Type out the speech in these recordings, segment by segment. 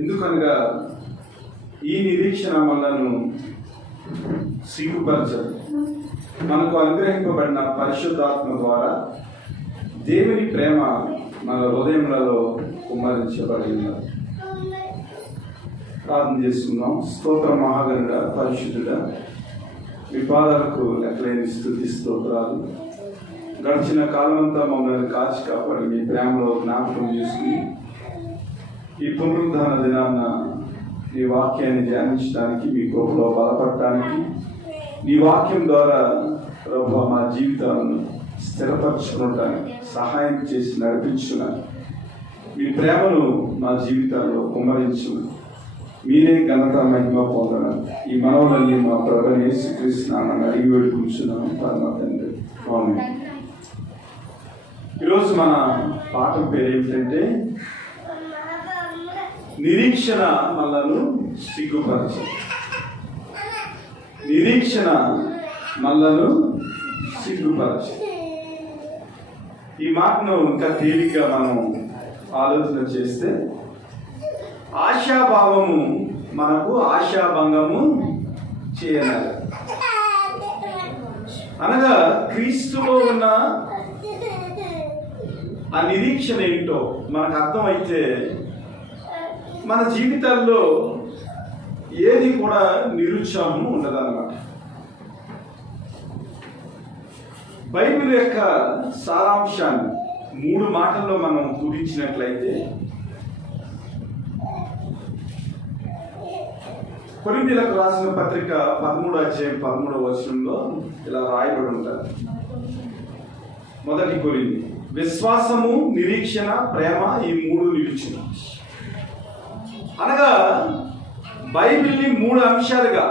ఎందుకనగా ఈ నిరీక్షణ మనలను సిగ్గుపరచదు. మనకు అనుగ్రహింపబడిన పరిశుద్ధాత్మ ద్వారా దేవుని ప్రేమ మన హృదయములలో కుమ్మరించబడింది. ప్రార్థన చేసుకుందాం. స్తోత్ర మహాగణుడ, పరిశుద్ధుడ, మీ పాదాలకు లెక్కలేని స్తుతి స్తోత్రాలు. గడిచిన కాలమంతా మమ్మల్ని కాచి కాపాడి మీ ప్రేమలో జ్ఞాపకం చేసుకుని ఈ పునరుద్ధాన దినాన్న నీ వాక్యాన్ని ధ్యానించడానికి, మీ కృపలో బలపడటానికి, నీ వాక్యం ద్వారా ప్రభువా మా జీవితాలను స్థిరపరచుకోవటానికి సహాయం చేసి నడిపించున్నాను. మీ ప్రేమను మా జీవితాల్లో కుమ్మరించు. మీరే ఘనత మహిమ పొందడం. ఈ మనవులన్నీ మా ప్రభువైన యేసుక్రీస్తు నామమున అడిగి వేడుకుంటున్నాము పరమ తండ్రి. ఆమేన్. ఈరోజు మన పాఠం పేరు ఏమిటంటే నిరీక్షణ మనలను సిగ్గుపరచు. నిరీక్షణ మనలను సిగ్గుపరచు. ఈ మాటను ఇంకా తేలిగ్గా మనం ఆలోచన చేస్తే, ఆశాభావము మనకు ఆశాభంగము చేయలేదు. అనగా క్రీస్తులో ఉన్న ఆ నిరీక్షణ ఏంటో మనకు అర్థమైతే మన జీవితాల్లో ఏది కూడా నిరుత్సాహము ఉండదన్నమాట. బైబిల్ యొక్క సారాంశాన్ని 3 మాటల్లో మనం పూరించినట్లయితే, కొరింథీయులకు రాసిన పత్రిక 13వ అధ్యాయం 13వ వచనంలో ఇలా రాయబడి ఉంటారు. మొదటి కొరింథీ, విశ్వాసము, నిరీక్షణ, ప్రేమ, ఈ 3 నిలిచిన. అనగా బైబిల్ని 3 అంశాలుగా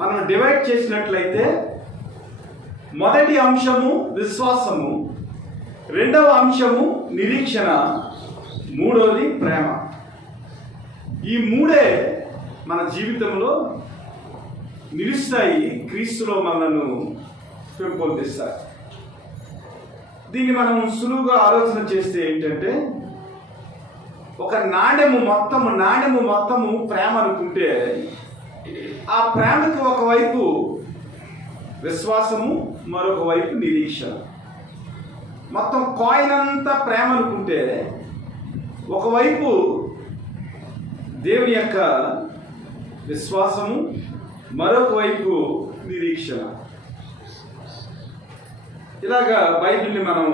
మనం డివైడ్ చేసినట్లయితే, మొదటి అంశము విశ్వాసము, రెండవ అంశము నిరీక్షణ, మూడవది ప్రేమ. ఈ 3 మన జీవితంలో నిలుస్తాయి, క్రీస్తులో మనను పెంపొందిస్తాయి. దీన్ని మనం సులువుగా ఆలోచన చేస్తే ఏంటంటే, ఒక నాణెము మొత్తము ప్రేమ అనుకుంటే, ఆ ప్రేమకు ఒకవైపు విశ్వాసము, మరొక వైపు నిరీక్షణ. మొత్తం కాయిన్ అంతా ప్రేమ అనుకుంటే, ఒకవైపు దేవుని యొక్క విశ్వాసము, మరొక వైపు నిరీక్షణ. ఇలాగా బైబిల్ని మనం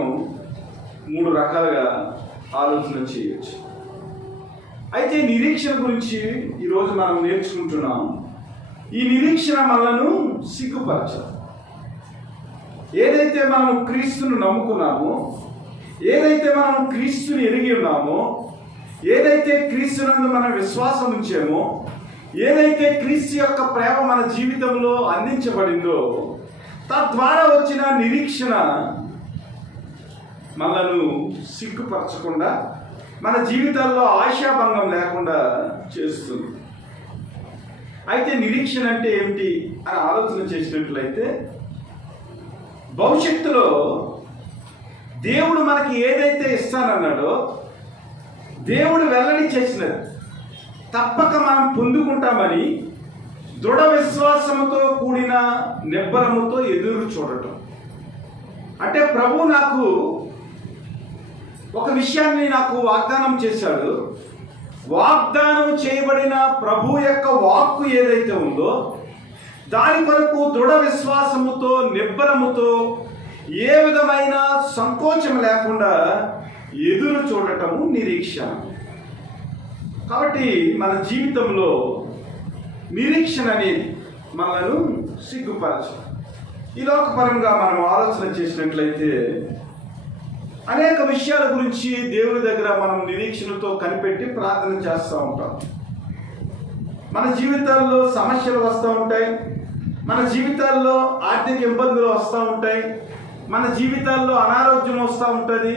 3 రకాలుగా ఆలోచన చేయవచ్చు. అయితే నిరీక్షణ గురించి ఈరోజు మనం నేర్చుకుంటున్నాం. ఈ నిరీక్షణ మనలను సిగ్గుపరచదు. ఏదైతే మనం క్రీస్తును నమ్ముకున్నామో, ఏదైతే మనం క్రీస్తుని ఎరిగి ఉన్నామో, ఏదైతే క్రీస్తునందు మనం విశ్వాసం ఉంచామో, ఏదైతే క్రీస్తు యొక్క ప్రేమ మన జీవితంలో అందించబడిందో, తద్వారా వచ్చిన నిరీక్షణ మనను సిగ్గుపరచకుండా, మన జీవితాల్లో ఆశాభంగం లేకుండా చేస్తుంది. అయితే నిరీక్షణ అంటే ఏమిటి అని ఆలోచన చేసినట్లయితే, భవిష్యత్తులో దేవుడు మనకి ఏదైతే ఇస్తానన్నాడో, దేవుడు వెల్లడి చేసినది తప్పక మనం పొందుకుంటామని దృఢ విశ్వాసముతో కూడిన నిబ్బరముతో ఎదురు చూడటం. అంటే ప్రభు నాకు ఒక విషయాన్ని నాకు వాగ్దానం చేశాడు. వాగ్దానం చేయబడిన ప్రభు యొక్క వాక్కు ఏదైతే ఉందో, దాని కొరకు దృఢ విశ్వాసముతో, నిబ్బరముతో, ఏ విధమైన సంకోచం లేకుండా ఎదురు చూడటము నిరీక్షణ. కాబట్టి మన జీవితంలో నిరీక్షణ అనేది మనలను సిగ్గుపరచు. ఈ లోకపరంగా మనం ఆలోచన చేసినట్లయితే, అనేక విషయాల గురించి దేవుని దగ్గర మనం నిరీక్షణతో కనిపెట్టి ప్రార్థన చేస్తూ ఉంటాం. మన జీవితాల్లో సమస్యలు వస్తూ ఉంటాయి, మన జీవితాల్లో ఆర్థిక ఇబ్బందులు వస్తూ ఉంటాయి, మన జీవితాల్లో అనారోగ్యం వస్తూ ఉంటుంది,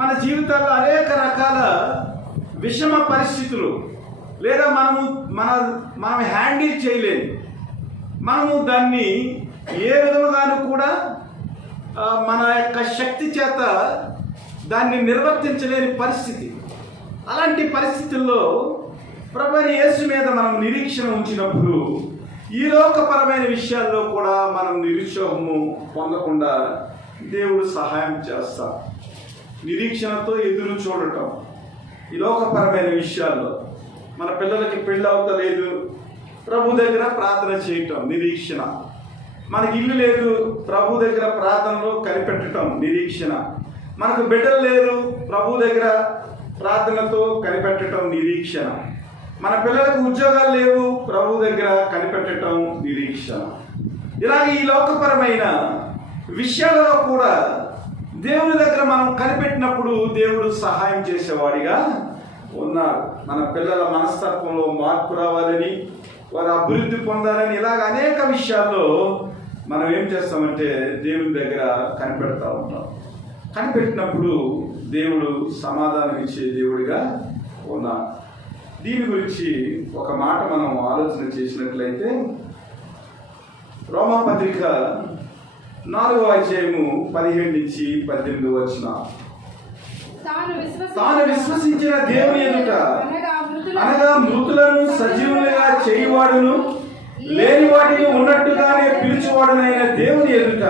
మన జీవితాల్లో అనేక రకాల విషమ పరిస్థితులు, లేదా మనం హ్యాండిల్ చేయలేము, మనము దాన్ని ఏ విధముగాను కూడా మన యొక్క శక్తి చేత దాన్ని నిర్వర్తించలేని పరిస్థితి. అలాంటి పరిస్థితుల్లో ప్రభువైన యేసు మీద మనం నిరీక్షణ ఉంచినప్పుడు ఈ లోకపరమైన విషయాల్లో కూడా మనం నిరుత్సాహము పొందకుండా దేవుడు సహాయం చేస్తాడు. నిరీక్షణతో ఎదురు చూడటం. ఈ లోకపరమైన విషయాల్లో మన పిల్లలకి పెళ్ళి అవుతలేదు, ప్రభు దగ్గర ప్రార్థన చేయటం నిరీక్షణ. మనకి ఇల్లు లేదు, ప్రభు దగ్గర ప్రార్థనలో కనిపెట్టడం నిరీక్షణ. మనకు బిడ్డలు లేరు, ప్రభు దగ్గర ప్రార్థనతో కనిపెట్టడం నిరీక్షణ. మన పిల్లలకు ఉద్యోగాలు లేవు, ప్రభు దగ్గర కనిపెట్టడం నిరీక్షణ. ఇలాగే ఈ లోకపరమైన విషయాలలో కూడా దేవుని దగ్గర మనం కనిపెట్టినప్పుడు దేవుడు సహాయం చేసేవాడిగా ఉన్నాడు. మన పిల్లల మనస్తత్వంలో మార్పు రావాలని, వారు అభివృద్ధి పొందాలని, ఇలాగ అనేక విషయాల్లో మనం ఏం చేస్తామంటే దేవుని దగ్గర కనిపెడతా ఉంటాం. కనిపెట్టినప్పుడు దేవుడు సమాధానం ఇచ్చే దేవుడిగా ఉన్నాడు. దీని గురించి ఒక మాట మనం ఆలోచన చేసినట్లయితే రోమాపత్రిక 4వ అధ్యాయము 17-18 వచనం. తాను విశ్వసించిన దేవుని ఎదుట అనగా మృతులను సజీవులుగా చేయువాడును లేని వాటిని ఉన్నట్టుగానే పిలుచువాడునైన దేవుని ఎదుట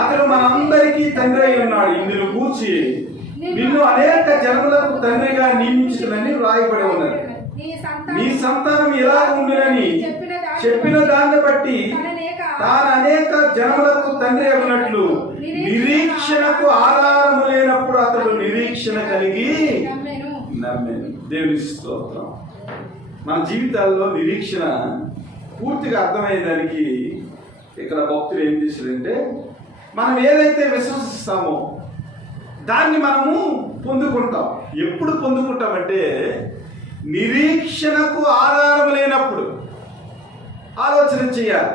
అతడు మనందరికీ తండ్రి అయి ఉన్నాడు. ఇందులో కూర్చి నిన్ను అనేక జన్మలకు తండ్రిగా నియమించునని వ్రాయబడి ఉన్నది. నీ సంతానం ఎలా ఉండునని చెప్పిన దాన్ని బట్టి తాను అనేక జన్మలకు తండ్రి అయినట్లు నిరీక్షణకు ఆధారము లేనప్పుడు అతడు నిరీక్షణ కలిగి నమ్మెను. దేవుని స్తోత్రం. మన జీవితాల్లో నిరీక్షణ పూర్తిగా అర్థమయ్యేదానికి ఇక్కడ భక్తులు ఏం చేశారంటే, మనం ఏదైతే విశ్వసిస్తామో దాన్ని మనము పొందుకుంటాం. ఎప్పుడు పొందుకుంటామంటే నిరీక్షణకు ఆధారం లేనప్పుడు. ఆలోచన చేయాలి,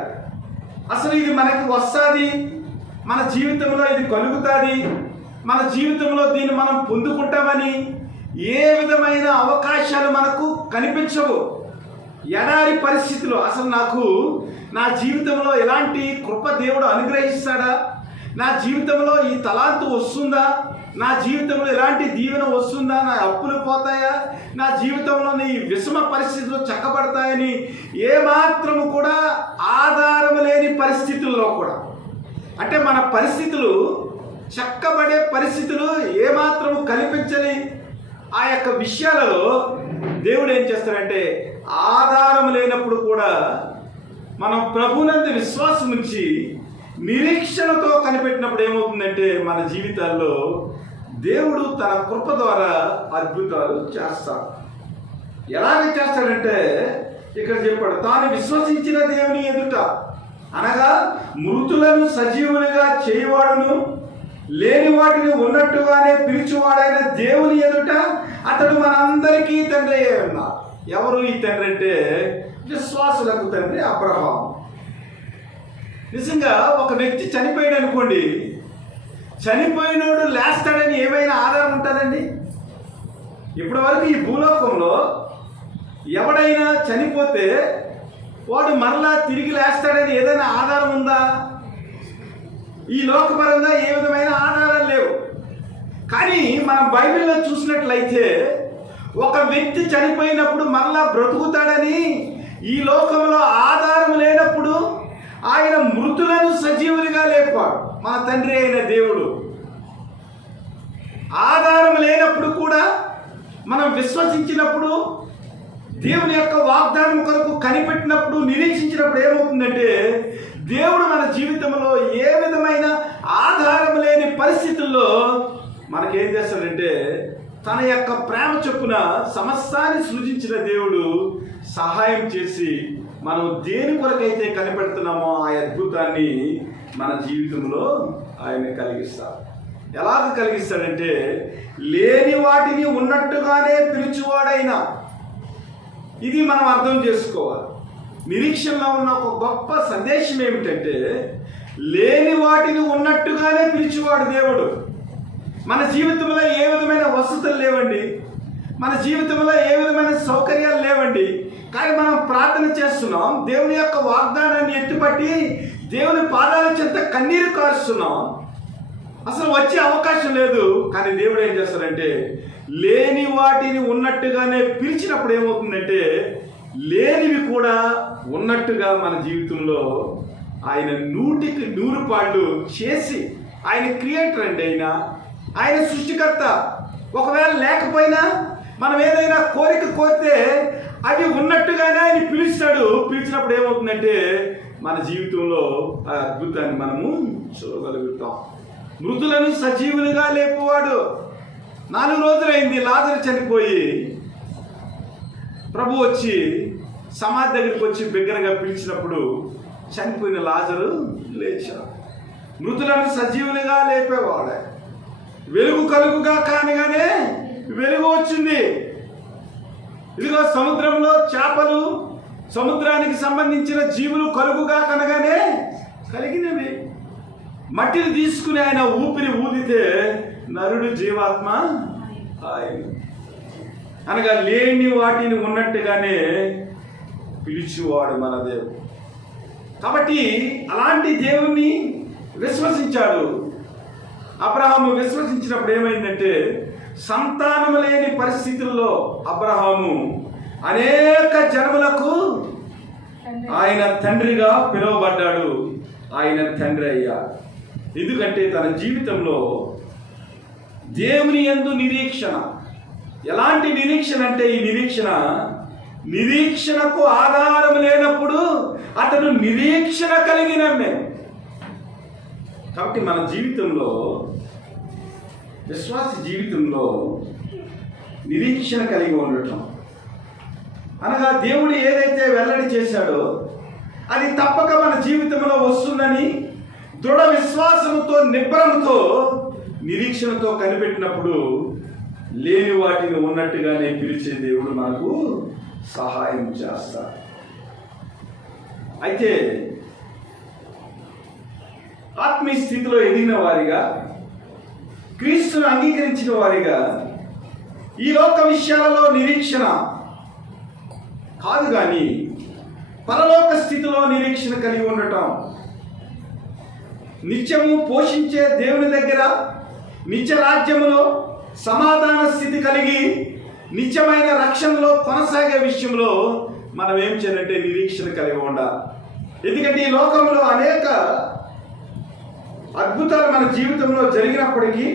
అసలు ఇది మనకి వస్తుంది, మన జీవితంలో ఇది కలుగుతుంది, మన జీవితంలో దీన్ని మనం పొందుకుంటామని ఏ విధమైన అవకాశాలు మనకు కనిపించవు. ఎడారి పరిస్థితులు, అసలు నాకు నా జీవితంలో ఎలాంటి కృప దేవుడు అనుగ్రహిస్తాడా, నా జీవితంలో ఈ తలాంతు వస్తుందా, నా జీవితంలో ఎలాంటి దీవెన వస్తుందా, నా అప్పులు పోతాయా, నా జీవితంలోని విషమ పరిస్థితులు చక్కబడతాయని ఏమాత్రము కూడా ఆధారం లేని పరిస్థితుల్లో కూడా, అంటే మన పరిస్థితులు చక్కబడే పరిస్థితులు ఏమాత్రము కల్పించని ఆ యొక్క విషయాలలో దేవుడు ఏం చేస్తాడంటే, ఆధారం లేనప్పుడు కూడా మనం ప్రభువునందు విశ్వాసం ఉంచి నిరీక్షణతో కనిపెట్టినప్పుడు ఏమవుతుందంటే మన జీవితాల్లో దేవుడు తన కృప ద్వారా అద్భుతాలు చేస్తాడు. ఎలాగ చేస్తాడంటే ఇక్కడ చెప్పాడు, తాను విశ్వసించిన దేవుని ఎదుట అనగా మృతులను సజీవులుగా చేయవాడును లేని వాటిని ఉన్నట్టుగానే పిలిచివాడైన దేవుని ఎదుట అతడు మనందరికీ తండ్రి అయి ఉన్నాడు. ఎవరు ఈ తండ్రి అంటే విశ్వాసులకు తండ్రి అబ్రహాం. నిజంగా ఒక వ్యక్తి చనిపోయాడు అనుకోండి, చనిపోయినోడు లేస్తాడని ఏమైనా ఆధారం ఉంటుందండి? ఇప్పటి వరకు ఈ భూలోకంలో ఎవడైనా చనిపోతే వాడు మరలా తిరిగి లేస్తాడని ఏదైనా ఆధారం ఉందా? ఈ లోకపరంగా ఏ విధమైన ఆధారాలు లేవు. కానీ మనం బైబిల్లో చూసినట్లయితే ఒక వ్యక్తి చనిపోయినప్పుడు మరలా బ్రతుకుతాడని ఈ లోకంలో ఆధారం లేనప్పుడు ఆయన మృతులను సజీవులుగా లేపాడు మన తండ్రి అయిన దేవుడు. ఆధారం లేనప్పుడు కూడా మనం విశ్వసించినప్పుడు, దేవుని యొక్క వాగ్దానం కొరకు కనిపెట్టినప్పుడు, నిరీక్షించినప్పుడు ఏమవుతుందంటే దేవుడు మన జీవితంలో ఏ విధమైన ఆధారం లేని పరిస్థితుల్లో మనకేం చేస్తాడంటే తన యొక్క ప్రేమ చొప్పున సమస్తాన్ని సృజించిన దేవుడు సహాయం చేసి మనం దేని కొరకైతే కనిపెడుతున్నామో ఆ అద్భుతాన్ని మన జీవితంలో ఆయన కలిగిస్తాడు. ఎలాగ కలిగిస్తాడంటే లేని వాటిని ఉన్నట్టుగానే పిలుచువాడైనా. ఇది మనం అర్థం చేసుకోవాలి. నిరీక్షణలో ఉన్న ఒక గొప్ప సందేశం ఏమిటంటే లేని వాటిని ఉన్నట్టుగానే పిలిచేవాడు దేవుడు. మన జీవితంలో ఏ విధమైన వసతులు లేవండి, మన జీవితంలో ఏ విధమైన సౌకర్యాలు లేవండి, కానీ మనం ప్రార్థన చేస్తున్నాం, దేవుని యొక్క వాగ్దానాన్ని ఎత్తుపట్టి దేవుని పాదాల చెంత కన్నీరు కారుస్తున్నాం. అసలు వచ్చే అవకాశం లేదు, కానీ దేవుడు ఏం చేస్తాడంటే లేని వాటిని ఉన్నట్టుగానే పిలిచినప్పుడు ఏమవుతుందంటే లేనివి కూడా ఉన్నట్టుగా మన జీవితంలో ఆయన 100కి 100 చేసి, ఆయన క్రియేటర్ అండి, ఆయన సృష్టికర్త. ఒకవేళ లేకపోయినా మనం ఏదైనా కోరిక కోరితే అది ఉన్నట్టుగానే ఆయన పిలుస్తాడు. పిలిచినప్పుడు ఏమవుతుందంటే మన జీవితంలో ఆ అద్భుతాన్ని మనము చూడగలుగుతాం. మృతులను సజీవులుగా లేపువాడు. 4 రోజులైంది లాజరు చనిపోయి, ప్రభు వచ్చి సమాధి దగ్గరికి వచ్చి బిగ్గరగా పిలిచినప్పుడు చనిపోయిన లాజరు లేచాడు. మృతులను సజీవులుగా లేపేవాడే. వెలుగు కలుగుగా కానగానే వెలుగు వచ్చింది. ఇదిగో సముద్రంలో చేపలు, సముద్రానికి సంబంధించిన జీవులు కలుగుగా కనగానే కలిగినవి. మట్టిని తీసుకుని ఆయన ఊపిరి ఊదితే నరుడు జీవాత్మ ఆయన, అనగా లేని వాటిని ఉన్నట్టుగానే పిలిచేవాడు మన దేవుడు. కాబట్టి అలాంటి దేవుణ్ణి విశ్వసించాడు. అబ్రహాము విశ్వసించినప్పుడు ఏమైందంటే సంతానము లేని పరిస్థితుల్లో అబ్రహాము అనేక జనములకు ఆయన తండ్రిగా పిలువబడ్డాడు. ఆయన తండ్రి అయ్యాడు. ఎందుకంటే తన జీవితంలో దేవుని యందు నిరీక్షణ. ఎలాంటి నిరీక్షణ అంటే ఈ నిరీక్షణకు ఆధారం లేనప్పుడు అతడు నిరీక్షణ కలిగి నమ్మే. కాబట్టి మన జీవితంలో, విశ్వాస జీవితంలో నిరీక్షణ కలిగి ఉండటం అనగా దేవుడు ఏదైతే వెల్లడి చేశాడో అది తప్పక మన జీవితంలో వస్తుందని దృఢ విశ్వాసంతో, నిబ్బరంతో, నిరీక్షణతో కనిపెట్టినప్పుడు లేని వాటిని ఉన్నట్టుగానే పిలిచే దేవుడు మనకు సహాయం చేస్తాడు. అయితే ఆత్మీయ స్థితిలో ఎదిగిన వారిగా, క్రీస్తును అంగీకరించిన వారిగా ఈ లోక విషయాలలో నిరీక్షణ కాదు, కానీ పరలోక స్థితిలో నిరీక్షణ కలిగి ఉండటం, నిత్యము పోషించే దేవుని దగ్గర నిత్య రాజ్యములో సమాధాన స్థితి కలిగి నిత్యమైన రక్షణలో కొనసాగే విషయంలో మనం ఏం చేయాలంటే నిరీక్షణ కలిగి ఉండాలి. ఎందుకంటే ఈ లోకంలో అనేక అద్భుతాలు మన జీవితంలో జరిగినప్పటికీ,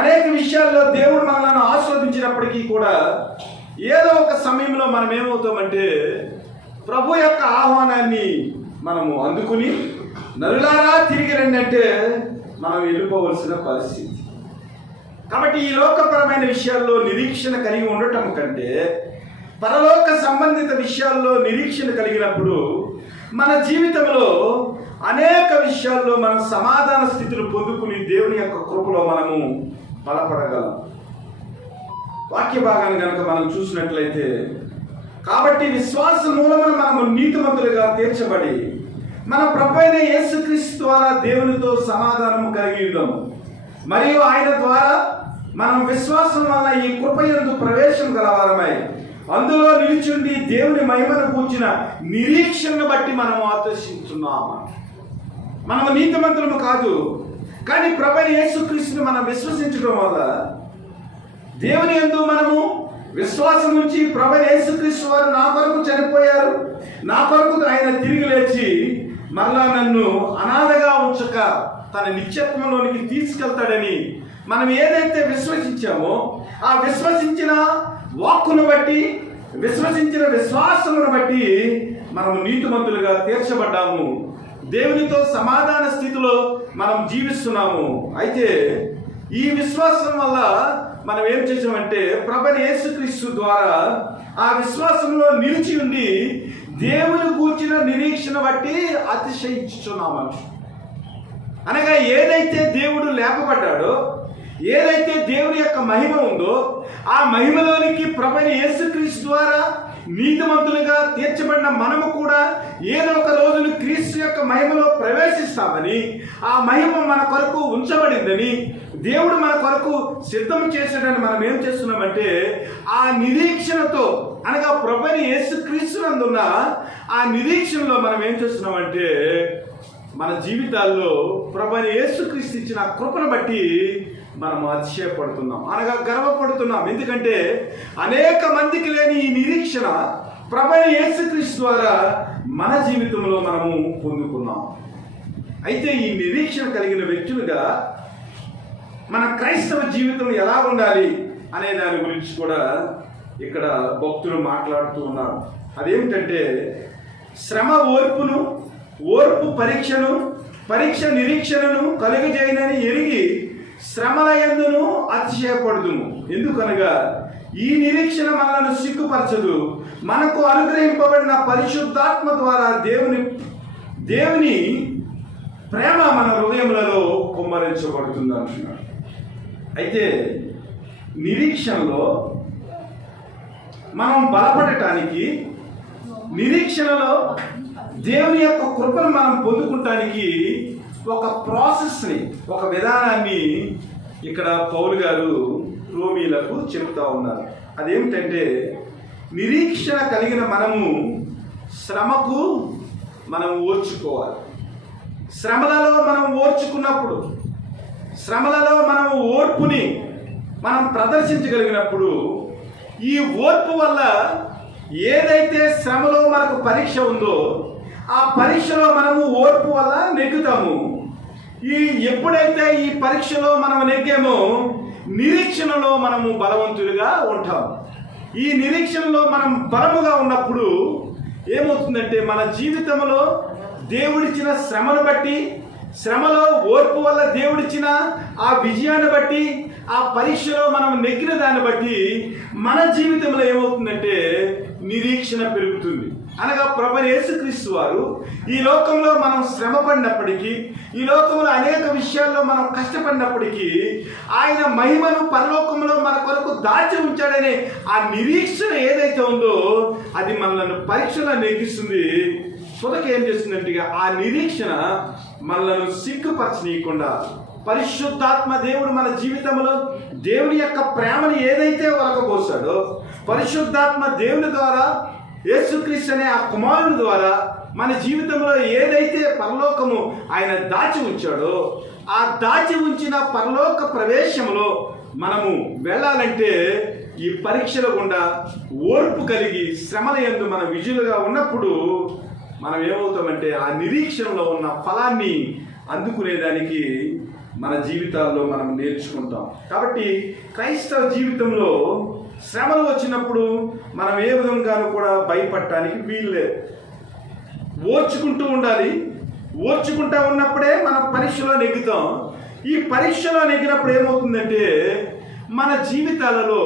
అనేక విషయాల్లో దేవుడు మనల్ని ఆస్వాదించినప్పటికీ కూడా ఏదో ఒక సమయంలో మనం ఏమవుతామంటే ప్రభు యొక్క ఆహ్వానాన్ని మనము అందుకుని నరులారా తిరిగి రండి అంటే మనం వెళ్ళిపోవలసిన పరిస్థితి. కాబట్టి ఈ లోకపరమైన విషయాల్లో నిరీక్షణ కలిగి ఉండటం కంటే పరలోక సంబంధిత విషయాల్లో నిరీక్షణ కలిగినప్పుడు మన జీవితంలో అనేక విషయాల్లో మనం సమాధాన స్థితిని పొందుకుని దేవుని యొక్క కృపలో మనము బలపడగలం. వాక్య భాగాన్ని కనుక మనం చూసినట్లయితే, కాబట్టి విశ్వాస మూలమున మనము నీతిమంతులుగా తీర్చబడి మన ప్రభువైన యేసుక్రీస్తు ద్వారా దేవునితో సమాధానము కలిగి ఉన్నాము. మరియు ఆయన ద్వారా మనం విశ్వాసం వల్ల ఈ కృపయందు ప్రవేశం గలవారమై అందులో నిలిచుండి దేవుని మహిమను కూర్చిన నిరీక్షణను బట్టి మనం ఆదర్శించున్నాము. మనము నీతిమంతులము కాదు, కానీ ప్రభువైన యేసుక్రీస్తుని మనం విశ్వసించడం వల్ల దేవుని యందు మనము విశ్వాసం నుంచి ప్రభువైన యేసుక్రీస్తు వారు నా కొరకు చనిపోయారు, నా కొరకు ఆయన తిరిగి లేచి మరలా నన్ను అనాథగా ఉంచక తన నిత్యత్వంలోనికి తీసుకెళ్తాడని మనం ఏదైతే విశ్వసించామో ఆ విశ్వసించిన వాక్కును బట్టి, విశ్వసించిన విశ్వాసమును బట్టి మనము నీతిమంతులుగా తీర్చబడ్డాము. దేవునితో సమాధాన స్థితిలో మనం జీవిస్తున్నాము. అయితే ఈ విశ్వాసం వల్ల మనం ఏం చేసామంటే ప్రభువైన యేసుక్రీస్తు ద్వారా ఆ విశ్వాసంలో నిలిచి ఉండి దేవుని కూర్చిన నిరీక్షణ బట్టి అతిశయించుచున్నాము. అనగా ఏదైతే దేవుడు లేపబడ్డాడో, ఏదైతే దేవుని యొక్క మహిమ ఉందో ఆ మహిమలోనికి ప్రభువైన యేసుక్రీస్తు ద్వారా నీతిమంతులుగా తీర్చబడిన మనము కూడా ఏదో ఒక రోజున క్రీస్తు యొక్క మహిమలో ప్రవేశిస్తామని, ఆ మహిమ మన కొరకు ఉంచబడిందని, దేవుడు మన కొరకు సిద్ధం చేశాడని మనం ఏం చేస్తున్నామంటే ఆ నిరీక్షణతో, అనగా ప్రభువైన యేసుక్రీస్తునందున్న ఆ నిరీక్షణలో మనం ఏం చేస్తున్నామంటే మన జీవితాల్లో ప్రభువైన యేసుక్రీస్తు ఇచ్చిన కృపను బట్టి మనము అతిశయపడుతున్నాం, అనగా గర్వపడుతున్నాం. ఎందుకంటే అనేక మందికి లేని ఈ నిరీక్షణ ప్రభువైన యేసుక్రీస్తు ద్వారా మన జీవితంలో మనము పొందుకున్నాం. అయితే ఈ నిరీక్షణ కలిగిన వ్యక్తులుగా మన క్రైస్తవ జీవితం ఎలా ఉండాలి అనే దాని గురించి కూడా ఇక్కడ భక్తులు మాట్లాడుతూ ఉన్నారు. అదేమిటంటే శ్రమ ఓర్పును, ఓర్పు పరీక్షను, పరీక్ష నిరీక్షణను కలుగజేయనని ఎరిగి శ్రమల యందును అతిశయపడుదుము. ఎందుకనగా ఈ నిరీక్షణ మనలను సిగ్గుపరచదు, మనకు అనుగ్రహింపబడిన పరిశుద్ధాత్మ ద్వారా దేవుని ప్రేమ మన హృదయములలో కుమ్మరించబడుతుంది అంటున్నాడు. అయితే నిరీక్షణలో మనం బలపడటానికి, నిరీక్షణలో దేవుని యొక్క కృపను మనం పొందుకుంటానికి ఒక ప్రాసెస్ని, ఒక విధానాన్ని ఇక్కడ పౌలు గారు రోమీలకు చెప్తా ఉన్నారు. అదేమిటంటే నిరీక్షణ కలిగిన మనము శ్రమకు మనం ఓర్చుకోవాలి. శ్రమలలో మనం ఓర్చుకున్నప్పుడు, శ్రమలలో మనం ఓర్పుని మనం ప్రదర్శించగలిగినప్పుడు, ఈ ఓర్పు వల్ల ఏదైతే శ్రమలో మనకు పరీక్ష ఉందో ఆ పరీక్షలో మనము ఓర్పు వల్ల నెగ్గుతాము. ఎప్పుడైతే ఈ పరీక్షలో మనం నెగ్గామో నిరీక్షణలో మనము బలవంతులుగా ఉంటాము. ఈ నిరీక్షణలో మనం బలముగా ఉన్నప్పుడు ఏమవుతుందంటే మన జీవితంలో దేవుడిచ్చిన శ్రమను బట్టి, శ్రమలో ఓర్పు వల్ల దేవుడిచ్చిన ఆ విజయాన్ని బట్టి, ఆ పరీక్షలో మనం నెగ్గిన దాన్ని బట్టి మన జీవితంలో ఏమవుతుందంటే నిరీక్షణ పెరుగుతుంది. అనగా ప్రభువైన యేసుక్రీస్తు వారు ఈ లోకంలో మనం శ్రమ పడినప్పటికీ, ఈ లోకంలో అనేక విషయాల్లో మనం కష్టపడినప్పటికీ ఆయన మహిమను పరలోకంలో మన కొరకు దాచి ఉంచాడనే ఆ నిరీక్షణ ఏదైతే ఉందో అది మనల్ని పరీక్షలో నెగ్గిస్తుంది. మొదట ఏం చేస్తుందంటే ఆ నిరీక్షణ మనల్ని సిగ్గుపరచనీయకుండా పరిశుద్ధాత్మ దేవుడు మన జీవితంలో దేవుని యొక్క ప్రేమను ఏదైతే ఒలకబోసాడో, పరిశుద్ధాత్మ దేవుని ద్వారా యేసుక్రీస్తు అనే ఆ కుమారుని ద్వారా మన జీవితంలో ఏదైతే పరలోకము ఆయన దాచి ఉంచాడో ఆ దాచి ఉంచిన పరలోక ప్రవేశంలో మనము వెళ్ళాలంటే ఈ పరీక్షల గుండా ఓర్పు కలిగి శ్రమల యందు మన విజయులుగా ఉన్నప్పుడు మనం ఏమవుతామంటే ఆ నిరీక్షణలో ఉన్న ఫలాన్ని అందుకునేదానికి మన జీవితాల్లో మనం నేర్చుకుంటాం. కాబట్టి క్రైస్తవ జీవితంలో శ్రమలు వచ్చినప్పుడు మనం ఏ విధంగానూ కూడా భయపడటానికి వీల్లేదు. ఓర్చుకుంటూ ఉండాలి. ఓర్చుకుంటూ ఉన్నప్పుడే మనం పరీక్షలో నెగ్గుతాం. ఈ పరీక్షలో నెగ్గినప్పుడు ఏమవుతుందంటే మన జీవితాలలో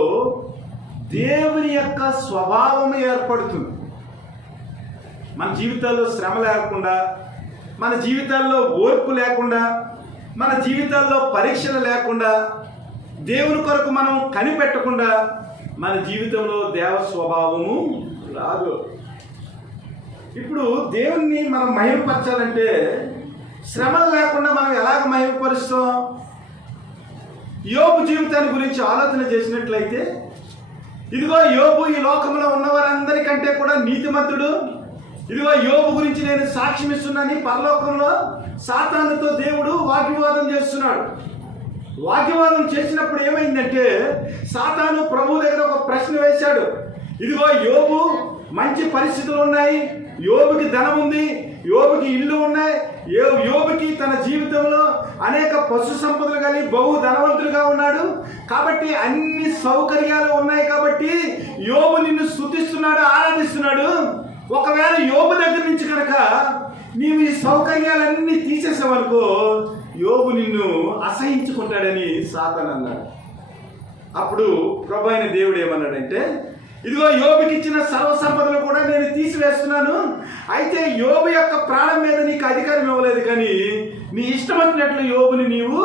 దేవుని యొక్క స్వభావం ఏర్పడుతుంది. మన జీవితాల్లో శ్రమ లేకుండా, మన జీవితాల్లో ఓర్పు లేకుండా, మన జీవితాల్లో పరీక్షలు లేకుండా, దేవుని కొరకు మనం కనిపెట్టకుండా మన జీవితంలో దేవ స్వభావము రాదు. ఇప్పుడు దేవుణ్ణి మనం మహిమపరచాలంటే శ్రమలు లేకుండా మనం ఎలాగ మహిమపరుస్తాం? యోబు జీవితాన్ని గురించి ఆలోచన చేసినట్లయితే, ఇదిగో యోబు ఈ లోకంలో ఉన్నవారందరికంటే కూడా నీతిమంతుడు, ఇదిగో యోబు గురించి నేను సాక్ష్యం ఇస్తున్నానని పరలోకంలో సాతానుతో దేవుడు వాగ్వివాదం చేస్తున్నాడు. వాగ్వివాదం చేసినప్పుడు ఏమైందంటే సాతాను ప్రభు దగ్గర ఒక ప్రశ్న వేశాడు. ఇదిగో యోబు మంచి పరిస్థితులు ఉన్నాయి, యోబుకి ధనం ఉంది, యోబుకి ఇల్లు ఉన్నాయి, యోబుకి తన జీవితంలో అనేక పశు సంపదలు కలిగి బహు ధనవంతులుగా ఉన్నాడు, కాబట్టి అన్ని సౌకర్యాలు ఉన్నాయి, కాబట్టి యోబు నిన్ను స్తుతిస్తున్నాడు, ఆరాధిస్తున్నాడు. ఒకవేళ యోబు దగ్గర నుంచి కనుక నీవు ఈ సౌకర్యాలన్నీ తీసేసావనుకో యోబు నిన్ను అసహించుకుంటాడని సాతాను అన్నాడు. అప్పుడు ప్రభు అయిన దేవుడు ఏమన్నాడంటే, ఇదిగో యోబుకి ఇచ్చిన సర్వ సంపదలు కూడా నేను తీసివేస్తున్నాను, అయితే యోబు యొక్క ప్రాణం మీద నీకు అధికారం ఇవ్వలేదు, కానీ నీ ఇష్టం వచ్చినట్లు యోబుని నీవు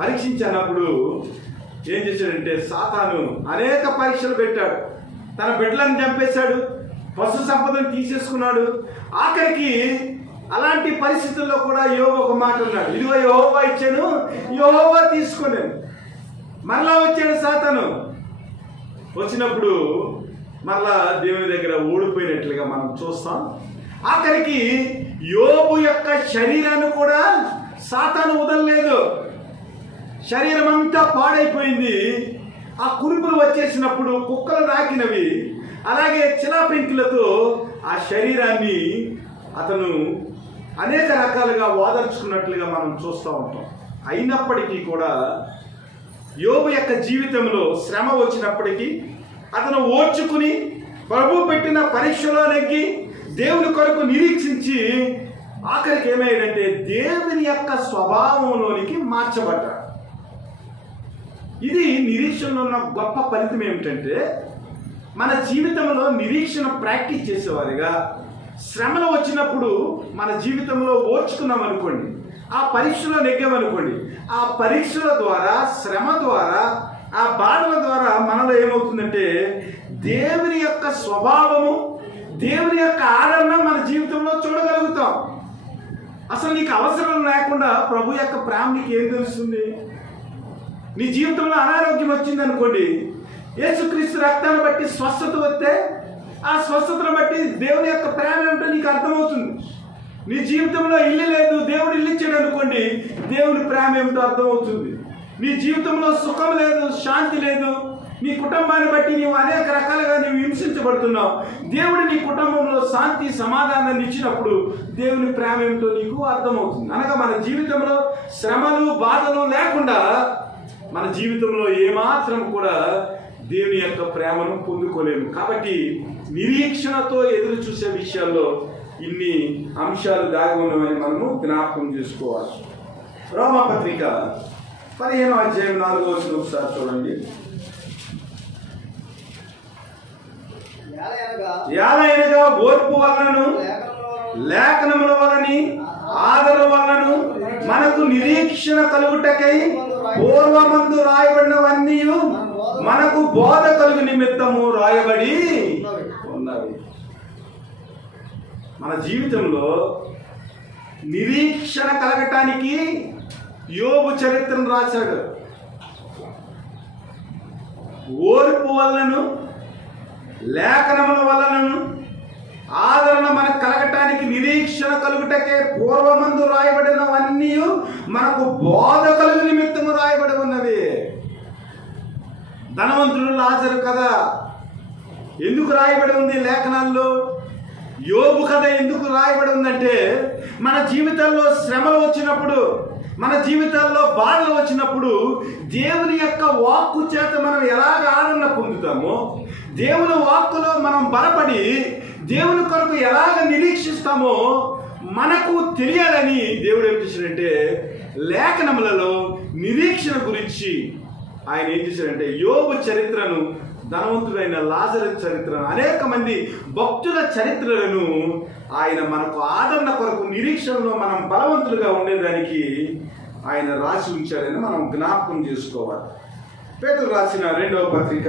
పరీక్షించానప్పుడు ఏం చేశాడంటే సాతాను అనేక పరీక్షలు పెట్టాడు. తన బిడ్డలను చంపేశాడు, పశు సంపదను తీసేసుకున్నాడు. ఆఖరికి అలాంటి పరిస్థితుల్లో కూడా యోబు ఒక మాట ఉన్నాడు, ఇదిగో యెహోవా ఇచ్చాను, యెహోవా తీసుకున్నాను. మరలా వచ్చాడు సాతాను. వచ్చినప్పుడు మరలా దేవుని దగ్గర ఓడిపోయినట్లుగా మనం చూస్తాం. ఆఖరికి యోబు యొక్క శరీరాన్ని కూడా సాతాను వదలలేదు. శరీరం అంతా పాడైపోయింది. ఆ కురుపులు వచ్చేసినప్పుడు కుక్కలు నాకినవి, అలాగే చిలాపెంకులతో ఆ శరీరాన్ని అతను అనేక రకాలుగా ఓదార్చుకున్నట్లుగా మనం చూస్తూ ఉంటాం. అయినప్పటికీ కూడా యోబు యొక్క జీవితంలో శ్రమ వచ్చినప్పటికీ అతను ఓర్చుకుని ప్రభు పెట్టిన పరీక్షలో నెగ్గి దేవుని కొరకు నిరీక్షించి ఆఖరికి ఏమయ్యాడంటే దేవుని యొక్క స్వభావంలోనికి మార్చబడ్డాడు. ఇది నిరీక్షణలో ఉన్న గొప్ప ఫలితం ఏమిటంటే, మన జీవితంలో నిరీక్షణ ప్రాక్టీస్ చేసేవారిగా శ్రమలు వచ్చినప్పుడు మన జీవితంలో ఓర్చుకున్నాం అనుకోండి, ఆ పరీక్షలో నెగ్గామనుకోండి, ఆ పరీక్షల ద్వారా, శ్రమ ద్వారా, ఆ బాధల ద్వారా మనలో ఏమవుతుందంటే దేవుని యొక్క స్వభావము, దేవుని యొక్క ఆదరణ మన జీవితంలో చూడగలుగుతాం. అసలు నీకు అవసరం లేకుండా ప్రభు యొక్క ప్రేమ నీకు ఏం తెలుస్తుంది? నీ జీవితంలో అనారోగ్యం వచ్చింది అనుకోండి, యేసుక్రీస్తు రక్తాన్ని బట్టి స్వస్థత వస్తే ఆ స్వస్థతను బట్టి దేవుని యొక్క ప్రేమ ఏమిటో నీకు అర్థమవుతుంది. నీ జీవితంలో ఇల్లు లేదు, దేవుడు ఇల్లు ఇచ్చాడు అనుకోండి, దేవుని ప్రేమ ఏమిటో అర్థమవుతుంది. నీ జీవితంలో సుఖం లేదు, శాంతి లేదు, నీ కుటుంబాన్ని బట్టి నీవు అనేక రకాలుగా నీవు హింసించబడుతున్నావు, దేవుడు నీ కుటుంబంలో శాంతి సమాధానాన్ని ఇచ్చినప్పుడు దేవుని ప్రేమ ఏమిటో నీకు అర్థమవుతుంది. అనగా మన జీవితంలో శ్రమలు బాధలు లేకుండా మన జీవితంలో ఏమాత్రం కూడా దేవుని యొక్క ప్రేమను పొందుకోలేము. కాబట్టి నిరీక్షణతో ఎదురు చూసే విషయాల్లో ఇన్ని అంశాలు దాగి ఉన్నవని మనము జ్ఞాపకం చేసుకోవాలి. రోమాపత్రిక 15వ అధ్యాయం 4వ వచనం ఒకసారి చూడండి. యాలైనగా ఓర్పు వలనను లేఖనముల వలని ఆదరణ వలనను మనకు నిరీక్షణ కలుగుటకై పూర్వమందు రాయబడినవన్నీ మనకు బోధ కలుగు నిమిత్తము రాయబడి ఉన్నవి. మన జీవితంలో నిరీక్షణ కలగటానికి యోబు చరిత్రను రాశాడు. ఓర్పు వలనను లేఖనముల వలనను ఆదరణ మనకు కలగటానికి నిరీక్షణ కలుగుటకే పూర్వమందు రాయబడినవన్నీ మనకు బోధ కలుగు నిమిత్తము రాయబడి ఉన్నవి. ధనవంతుడు లాజరు కథ ఎందుకు రాయబడి ఉంది లేఖనాల్లో? యోబు కథ ఎందుకు రాయబడి ఉందంటే, మన జీవితాల్లో శ్రమలు వచ్చినప్పుడు, మన జీవితాల్లో బాధలు వచ్చినప్పుడు దేవుని యొక్క వాక్కు చేత మనం ఎలాగ ఆదరణ పొందుతామో, దేవుని వాక్కులో మనం బలపడి దేవుని కొరకు ఎలాగ నిరీక్షిస్తామో మనకు తెలియాలని దేవుడు ఏం చేశాడంటే, లేఖనములలో నిరీక్షణ గురించి ఆయన ఏం చేశాడంటే యోబు చరిత్రను, ధనవంతుడైన లాజరు చరిత్రను, అనేక మంది భక్తుల చరిత్రలను ఆయన మనకు ఆదరణ కొరకు నిరీక్షణలో మనం బలవంతులుగా ఉండేదానికి ఆయన రాసి ఉంచాడని మనం జ్ఞాపకం చేసుకోవాలి. పేతురు రాసిన 2వ పత్రిక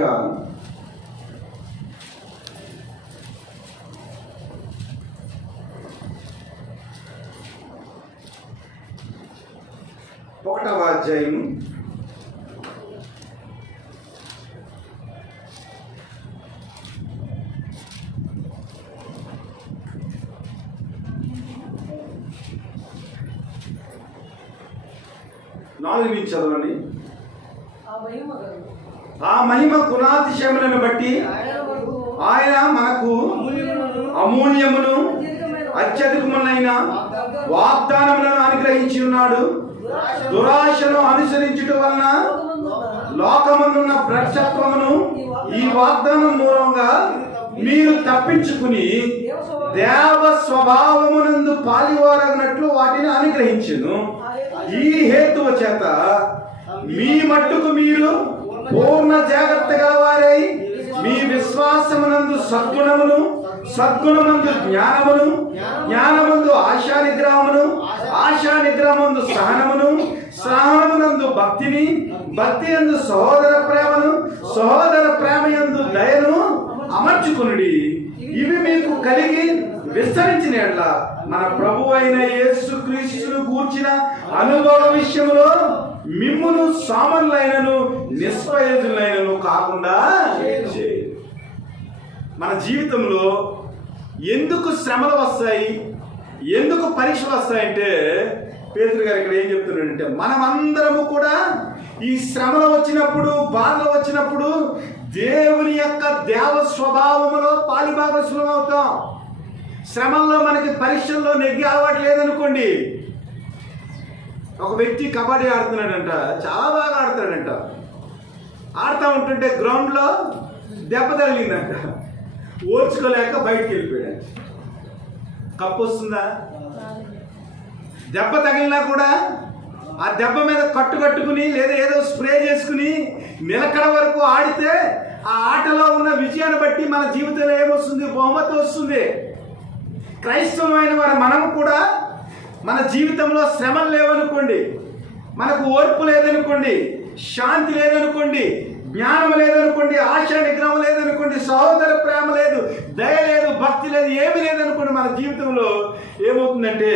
1వ అధ్యాయం 4 నుంచి చదవండి. ఆ మహిమ గుణాతిశయములను బట్టి ఆయన మనకు అమూల్యమును అత్యధికములైన వాగ్దానములను అనుగ్రహించి ఉన్నాడు. దురాశను అనుసరించుట వలన లోకమునున్న భ్రష్టత్వమును ఈ వాగ్దానం మూలంగా మీరు తప్పించుకుని దేవ స్వభావమునందు పాలివారగినట్లు వాటిని అనుగ్రహించును. ఈ హేతువ చేత మీ మట్టుకు మీరు పూర్ణ జాగ్రత్త గలవారై మీ విశ్వాసమునందు సద్గుణమును, సద్గుణమందు జ్ఞానమును, జ్ఞానమందు ఆశా నిగ్రహమును, ఆశా నిగ్రహమందు సహనమును, సహనమునందు భక్తిని, భక్తి యందు సహోదర ప్రేమను, సహోదర ప్రేమ యందు దయను అమర్చుకునుడి. ఇవి మీకు కలిగి విస్తరించిన ఎడల మన ప్రభు అయిన యేసుక్రీస్తును గూర్చిన అనుభవ విషయంలో మిమ్మును సామాన్యులైనను నిష్ప్రయోజనులైనను కాకుండా మన జీవితంలో ఎందుకు శ్రమలు వస్తాయి, ఎందుకు పరీక్షలు వస్తాయంటే పేతురు గారు ఇక్కడ ఏం చెప్తున్నాడంటే, మనమందరము కూడా ఈ శ్రమలు వచ్చినప్పుడు, బాధలు వచ్చినప్పుడు దేవుని యొక్క దేవ స్వభావంలో పాలిభాగస్వాములం అవుతాం. శ్రమల్లో మనకి పరీక్షల్లో నెగ్గి అలవాటు లేదనుకోండి. ఒక వ్యక్తి కబడ్డీ ఆడుతున్నాడంట, చాలా బాగా ఆడతాడంట. ఆడుతూ ఉంటుంటే గ్రౌండ్లో దెబ్బ తగిలిందంట, ఓర్చుకోలేక బయటికి వెళ్ళిపోయాడు. కప్పు వస్తుందా? దెబ్బ తగిలినా కూడా ఆ దెబ్బ మీద కట్టుకుని లేదా ఏదో స్ప్రే చేసుకుని నిలకడ వరకు ఆడితే ఆ ఆటలో ఉన్న విజయాన్ని బట్టి మన జీవితంలో ఏమొస్తుంది? బహుమతి వస్తుంది. క్రైస్తవమైన వారు మనం కూడా మన జీవితంలో శ్రమలు లేవనుకోండి, మనకు ఓర్పు లేదనుకోండి, శాంతి లేదనుకోండి, జ్ఞానం లేదనుకోండి, ఆశా నిగ్రహం లేదనుకోండి, సహోదర ప్రేమ లేదు, దయ లేదు, భక్తి లేదు, ఏమీ లేదనుకోండి, మన జీవితంలో ఏమవుతుందంటే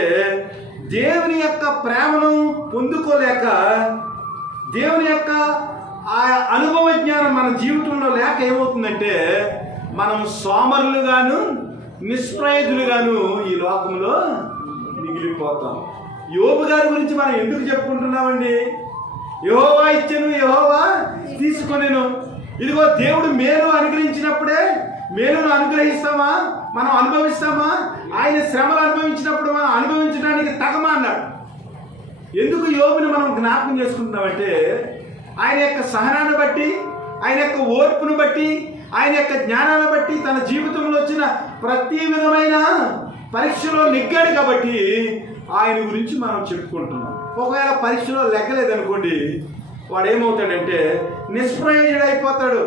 దేవుని యొక్క ప్రేమను పొందుకోలేక, దేవుని యొక్క ఆ అనుభవ జ్ఞానం మన జీవితంలో లేక ఏమవుతుందంటే మనం సోమరులుగాను నిష్ప్రయోజులుగాను ఈ లోకంలో మిగిలిపోతాం. యోబు గారి గురించి మనం ఎందుకు చెప్పుకుంటున్నామండి? యెహోవా ఇచ్చెను, యెహోవా తీసుకొనెను. ఇదిగో దేవుడు మేలు అనుగ్రహించినప్పుడే మేలును అనుగ్రహిస్తామా? మనం అనుభవిస్తామా? ఆయన శ్రమలు అనుభవించినప్పుడు మనం అనుభవించడానికి తగమా అన్నాడు. ఎందుకు యోబుని మనం జ్ఞాపకం చేసుకుంటున్నామంటే ఆయన యొక్క సహనాన్ని బట్టి, ఆయన యొక్క ఓర్పును బట్టి, ఆయన యొక్క జ్ఞానాన్ని బట్టి, తన జీవితంలో వచ్చిన ప్రతి విధమైన పరీక్షలో నెగ్గాడు కాబట్టి ఆయన గురించి మనం చెప్పుకుంటున్నాం. ఒకవేళ పరీక్షలో లెక్కలేదనుకోండి, వాడు ఏమవుతాడంటే నిష్ప్రయోజుడైపోతాడు.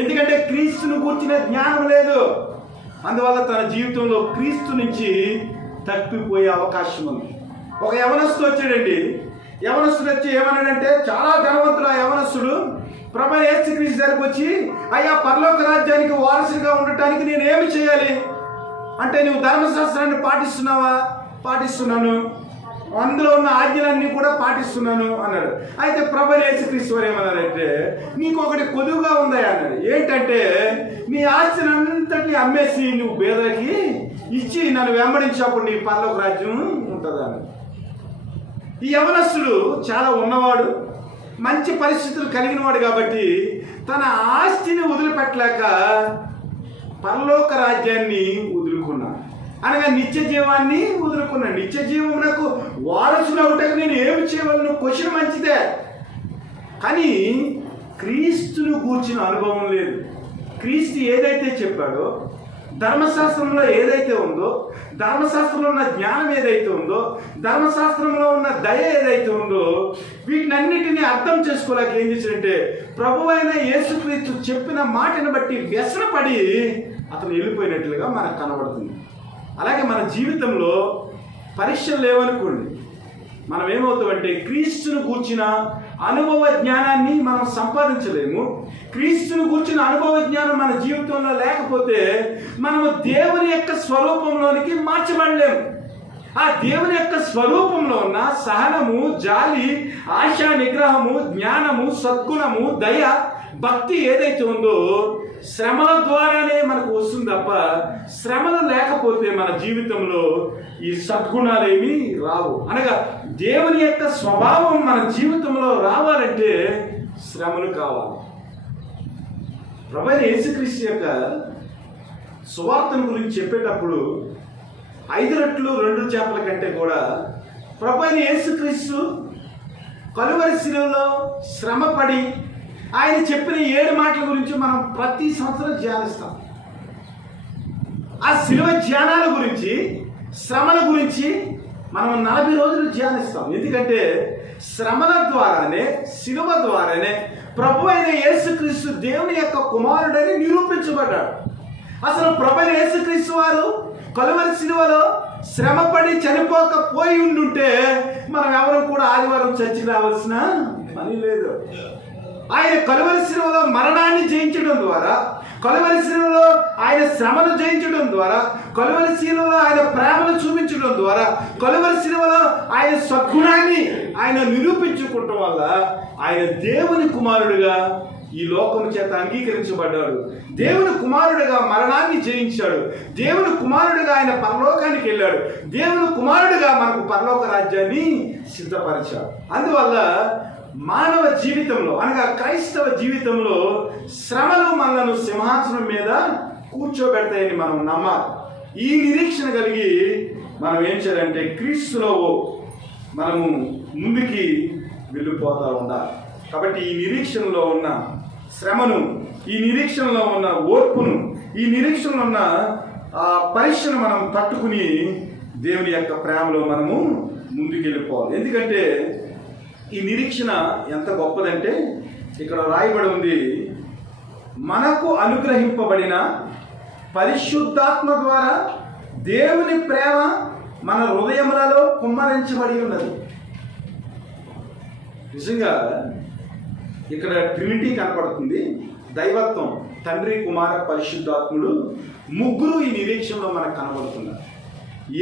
ఎందుకంటే క్రీస్తును కూర్చిన జ్ఞానం లేదు. అందువల్ల తన జీవితంలో క్రీస్తు నుంచి తప్పిపోయే అవకాశం ఉంది. ఒక యవనస్తుడు వచ్చాడండి. యవనస్తుడు వచ్చి ఏమన్నాడంటే, చాలా ధనవంతుడు ఆ యవనస్తుడు, ప్రభువైన యేసుక్రీస్తు దగ్గరికి వచ్చి, అయ్యా పరలోక రాజ్యానికి వారసుడిగా ఉండటానికి నేను ఏమి చేయాలి అంటే, నువ్వు ధర్మశాస్త్రాన్ని పాటిస్తున్నావా? పాటిస్తున్నాను, అందులో ఉన్న ఆజ్ఞలన్నీ కూడా పాటిస్తున్నాను అన్నాడు. అయితే ప్రభువైన యేసుక్రీస్తు వారు ఏమన్నారంటే, నీకు ఒకటి కొదువుగా ఉందా అన్నాడు. ఏంటంటే, నీ ఆస్తిని అంతటిని అమ్మేసి నువ్వు పేదలకి ఇచ్చి నన్ను వెంబడించినప్పుడు నీ పరలోక రాజ్యం ఉంటుందా అన్నాడు. ఈ యవనస్తుడు చాలా ఉన్నవాడు, మంచి పరిస్థితులు కలిగిన వాడు కాబట్టి తన ఆస్తిని వదిలిపెట్టలేక పరలోక రాజ్యాన్ని వదులుకున్నాడు. అనగా నిత్య జీవాన్ని వదులుకున్నాడు. నిత్య జీవమునకు వారసుడు అవుటకు నేను ఏమి చేయవలను? క్వశ్చన్ మంచిదే, కానీ క్రీస్తును గూర్చిన అనుభవం లేదు. క్రీస్తు ఏదైతే చెప్పాడో, ధర్మశాస్త్రంలో ఏదైతే ఉందో, ధర్మశాస్త్రంలో ఉన్న జ్ఞానం ఏదైతే ఉందో, ధర్మశాస్త్రంలో ఉన్న దయ ఏదైతే ఉందో, వీటినన్నిటినీ అర్థం చేసుకోలేక ఏం చేశాడంటే ప్రభువైన యేసుక్రీస్తు చెప్పిన మాటను బట్టి వ్యసనపడి అతను వెళ్ళిపోయినట్లుగా మనకు కనబడుతుంది. అలాగే మన జీవితంలో పరీక్షలు లేవనుకోండి, మనం ఏమవుతామంటే క్రీస్తును కూర్చిన అనుభవ జ్ఞానాన్ని మనం సంపాదించలేము. క్రీస్తును కూర్చిన అనుభవ జ్ఞానం మన జీవితంలో లేకపోతే మనము దేవుని యొక్క స్వరూపంలోనికి మార్చబడలేము. ఆ దేవుని యొక్క స్వరూపంలో ఉన్న సహనము, జాలి, ఆశా నిగ్రహము, జ్ఞానము, సద్గుణము, దయ, భక్తి ఏదైతే ఉందో శ్రమల ద్వారానే మనకు వస్తుంది తప్ప శ్రమలు లేకపోతే మన జీవితంలో ఈ సద్గుణాలు ఏమీ రావు. అనగా దేవుని యొక్క స్వభావం మన జీవితంలో రావాలంటే శ్రమలు కావాలి. ప్రభువైన యేసుక్రీస్తు యొక్క సువార్తను గురించి చెప్పేటప్పుడు 5 రొట్టెలు 2 చేపల కంటే కూడా ప్రభువైన యేసుక్రీస్తు కలువరి శిలువలో శ్రమపడి ఆయన చెప్పిన 7 మాటల గురించి మనం ప్రతి సంవత్సరం ధ్యానిస్తాం. ఆ శిలువ ధ్యానాల గురించి, శ్రమల గురించి మనం 40 రోజులు ధ్యానిస్తాం. ఎందుకంటే శ్రమల ద్వారానే, శిలువ ద్వారానే ప్రభువైన యేసుక్రీస్తు దేవుని యొక్క కుమారుడని నిరూపించబడ్డాడు. అసలు ప్రభువైన యేసుక్రీస్తు వారు కలువరి శిలువలో శ్రమపడి చనిపోకపోయి ఉండుంటే మనం ఎవరు కూడా ఆదివారం చర్చికి రావాల్సిన పని లేదు. ఆయన కలువరి శిలువలో మరణాన్ని జయించడం ద్వారా, కలువరి శిలువలో ఆయన శ్రమను జయించడం ద్వారా, కలువరి శిలువలో ఆయన ప్రేమను చూపించడం ద్వారా, కలువరి శిలువలో ఆయన సద్గుణాన్ని ఆయన నిరూపించుకోవటం వల్ల ఆయన దేవుని కుమారుడిగా ఈ లోకము చేత అంగీకరించబడ్డాడు. దేవుని కుమారుడిగా మరణాన్ని జయించాడు. దేవుని కుమారుడిగా ఆయన పరలోకానికి వెళ్ళాడు. దేవుని కుమారుడిగా మనకు పరలోక రాజ్యాన్ని సిద్ధపరిచాడు. అందువల్ల మానవ జీవితంలో అనగా క్రైస్తవ జీవితంలో శ్రమలు మనలను సింహాసనం మీద కూర్చోబెడతాయని మనం నమ్మాలి. ఈ నిరీక్షణ కలిగి మనం ఏం చేయాలంటే క్రీస్తులో మనము ముందుకి వెళ్ళిపోతూ ఉండాలి. కాబట్టి ఈ నిరీక్షణలో ఉన్న శ్రమను, ఈ నిరీక్షణలో ఉన్న ఓర్పును, ఈ నిరీక్షణలో ఉన్న పరీక్షను మనం తట్టుకుని దేవుని యొక్క ప్రేమలో మనము ముందుకు వెళ్ళిపోవాలి. ఎందుకంటే ఈ నిరీక్షణ ఎంత గొప్పదంటే ఇక్కడ రాయబడి ఉంది, మనకు అనుగ్రహింపబడిన పరిశుద్ధాత్మ ద్వారా దేవుని ప్రేమ మన హృదయములలో కుమ్మరించబడి ఉన్నది. నిజంగా ఇక్కడ ట్రినిటీ కనపడుతుంది. దైవత్వం, తండ్రి, కుమార, పరిశుద్ధాత్ముడు ముగ్గురు ఈ నిరీక్షణలో మనకు కనబడుతున్నారు.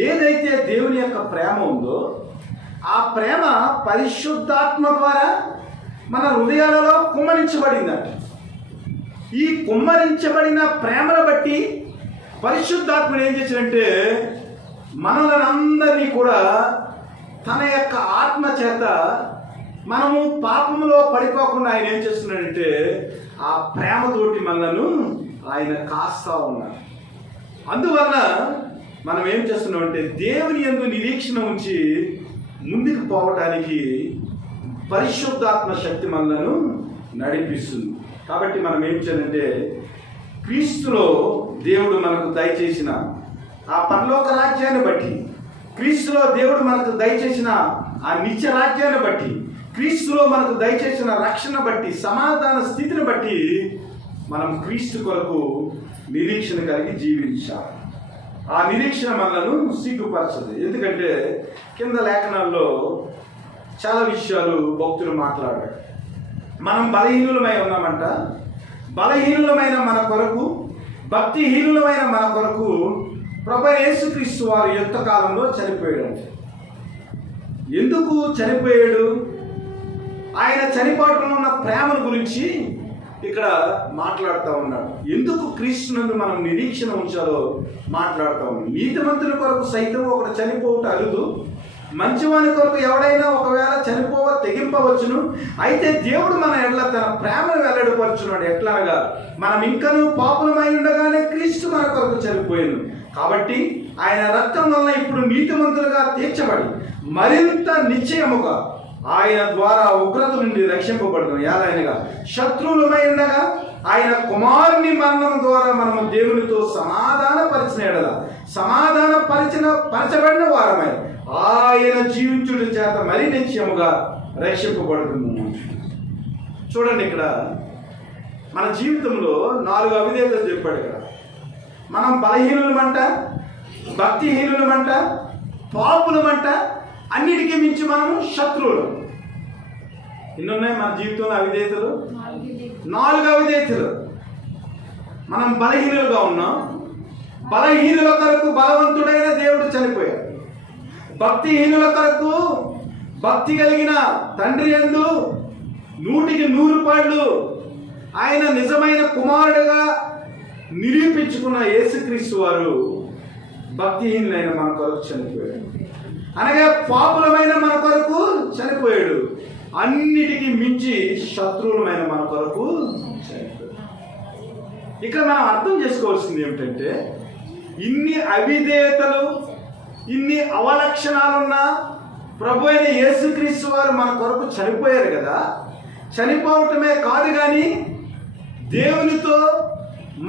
ఏదైతే దేవుని యొక్క ప్రేమ ఉందో ఆ ప్రేమ పరిశుద్ధాత్మ ద్వారా మన హృదయాలలో కుమ్మరించబడిందంట. ఈ కుమ్మరించబడిన ప్రేమను బట్టి పరిశుద్ధాత్ముడు ఏం చేశాడంటే మనలందరినీ కూడా తన యొక్క ఆత్మ చేత మనము పాపములో పడిపోకుండా ఆయన ఏం చేస్తున్నాడంటే ఆ ప్రేమతోటి మనలను ఆయన కాస్తా ఉన్నారు. అందువల్ల మనం ఏం చేస్తున్నామంటే దేవుని యందు నిరీక్షణ ఉంచి ముందుకు పోవటానికి పరిశుద్ధాత్మ శక్తి మనలను నడిపిస్తుంది. కాబట్టి మనం ఏం చేయాలంటే క్రీస్తులో దేవుడు మనకు దయచేసిన ఆ పరలోక రాజ్యాన్ని బట్టి, క్రీస్తులో దేవుడు మనకు దయచేసిన ఆ నిత్య రాజ్యాన్ని బట్టి, క్రీస్తులో మనకు దయచేసిన రక్షణ బట్టి, సమాధాన స్థితిని బట్టి మనం క్రీస్తు కొరకు నిరీక్షణ కలిగి జీవించాలి. ఆ నిరీక్షణ మనలను సిగ్గుపరచదు. ఎందుకంటే కింద లేఖనాల్లో చాలా విషయాలు భక్తులు మాట్లాడారు. మనం బలహీనులమై ఉన్నామంట. బలహీనులమైన మన కొరకు, భక్తిహీనులమైన మన కొరకు ప్రభువైన యేసుక్రీస్తు వారు యుద్ధ కాలంలో చనిపోయాడు. ఎందుకు చనిపోయాడు? ఆయన చనిపోవడంలో ఉన్న ప్రేమను గురించి ఇక్కడ మాట్లాడుతూ ఉన్నాడు. ఎందుకు క్రీస్తునందు మనం నిరీక్షణ ఉంచాలో మాట్లాడుతూ ఉన్నాడు. నీతిమంతుల కొరకు సైతం ఒకటి చనిపోవటం అరుదు, మంచివాని కొరకు ఎవడైనా ఒకవేళ చనిపోవ తెగింపవచ్చును. అయితే దేవుడు మన ఎడల తన ప్రేమను వెల్లడిపరుచున్నాడు. ఎట్లనగా మనం ఇంకనూ పాపులమై ఉండగానే క్రీస్తు మన కొరకు చనిపోయాను. కాబట్టి ఆయన రక్తం వలన ఇప్పుడు నీతిమంతులుగా తీర్చబడి మరింత నిశ్చయముగా ఆయన ద్వారా ఉగ్రత నుండి రక్షింపబడుతుంది. ఎలాగనగా శత్రువులమై ఉండగా ఆయన కుమారుని మరణం ద్వారా మనము దేవునితో సమాధానపరిచిన ఎడల పరచబడిన వారమై ఆయన జీవించుడి చేత మరీ నిశ్చయముగా రక్షింపబడుతుంది. చూడండి, ఇక్కడ మన జీవితంలో 4 అవిధేయతలు చెప్పాడు. ఇక్కడ మనం బలహీనులమంట, భక్తిహీనులమంట, పాపులమంట, అన్నిటికీ మించి మనము శత్రువులు. ఎన్నున్నాయి మన జీవితంలో అవిధేయతలు? 4 అవిధేయతలు. మనం బలహీనులుగా ఉన్నాం. బలహీనుల కొరకు బలవంతుడైన దేవుడు చనిపోయాడు. భక్తిహీనుల కొరకు భక్తి కలిగిన తండ్రి యందు 100కి 100 పాళ్ళు ఆయన నిజమైన కుమారుడుగా నిరూపించుకున్న యేసుక్రీస్తు వారు భక్తిహీనులైన మన కొరకు చనిపోయాడు. అనగా పాపులమైన మన కొరకు చనిపోయాడు. అన్నిటికీ మించి శత్రువులమైన మన కొరకు చనిపోయాడు. ఇక్కడ మనం అర్థం చేసుకోవాల్సింది ఏమిటంటే, ఇన్ని అవిధేయతలు, ఇన్ని అవలక్షణాలున్నా ప్రభు అయిన యేసుక్రీస్తు వారు మన కొరకు చనిపోయారు కదా. చనిపోవటమే కాదు కానీ దేవునితో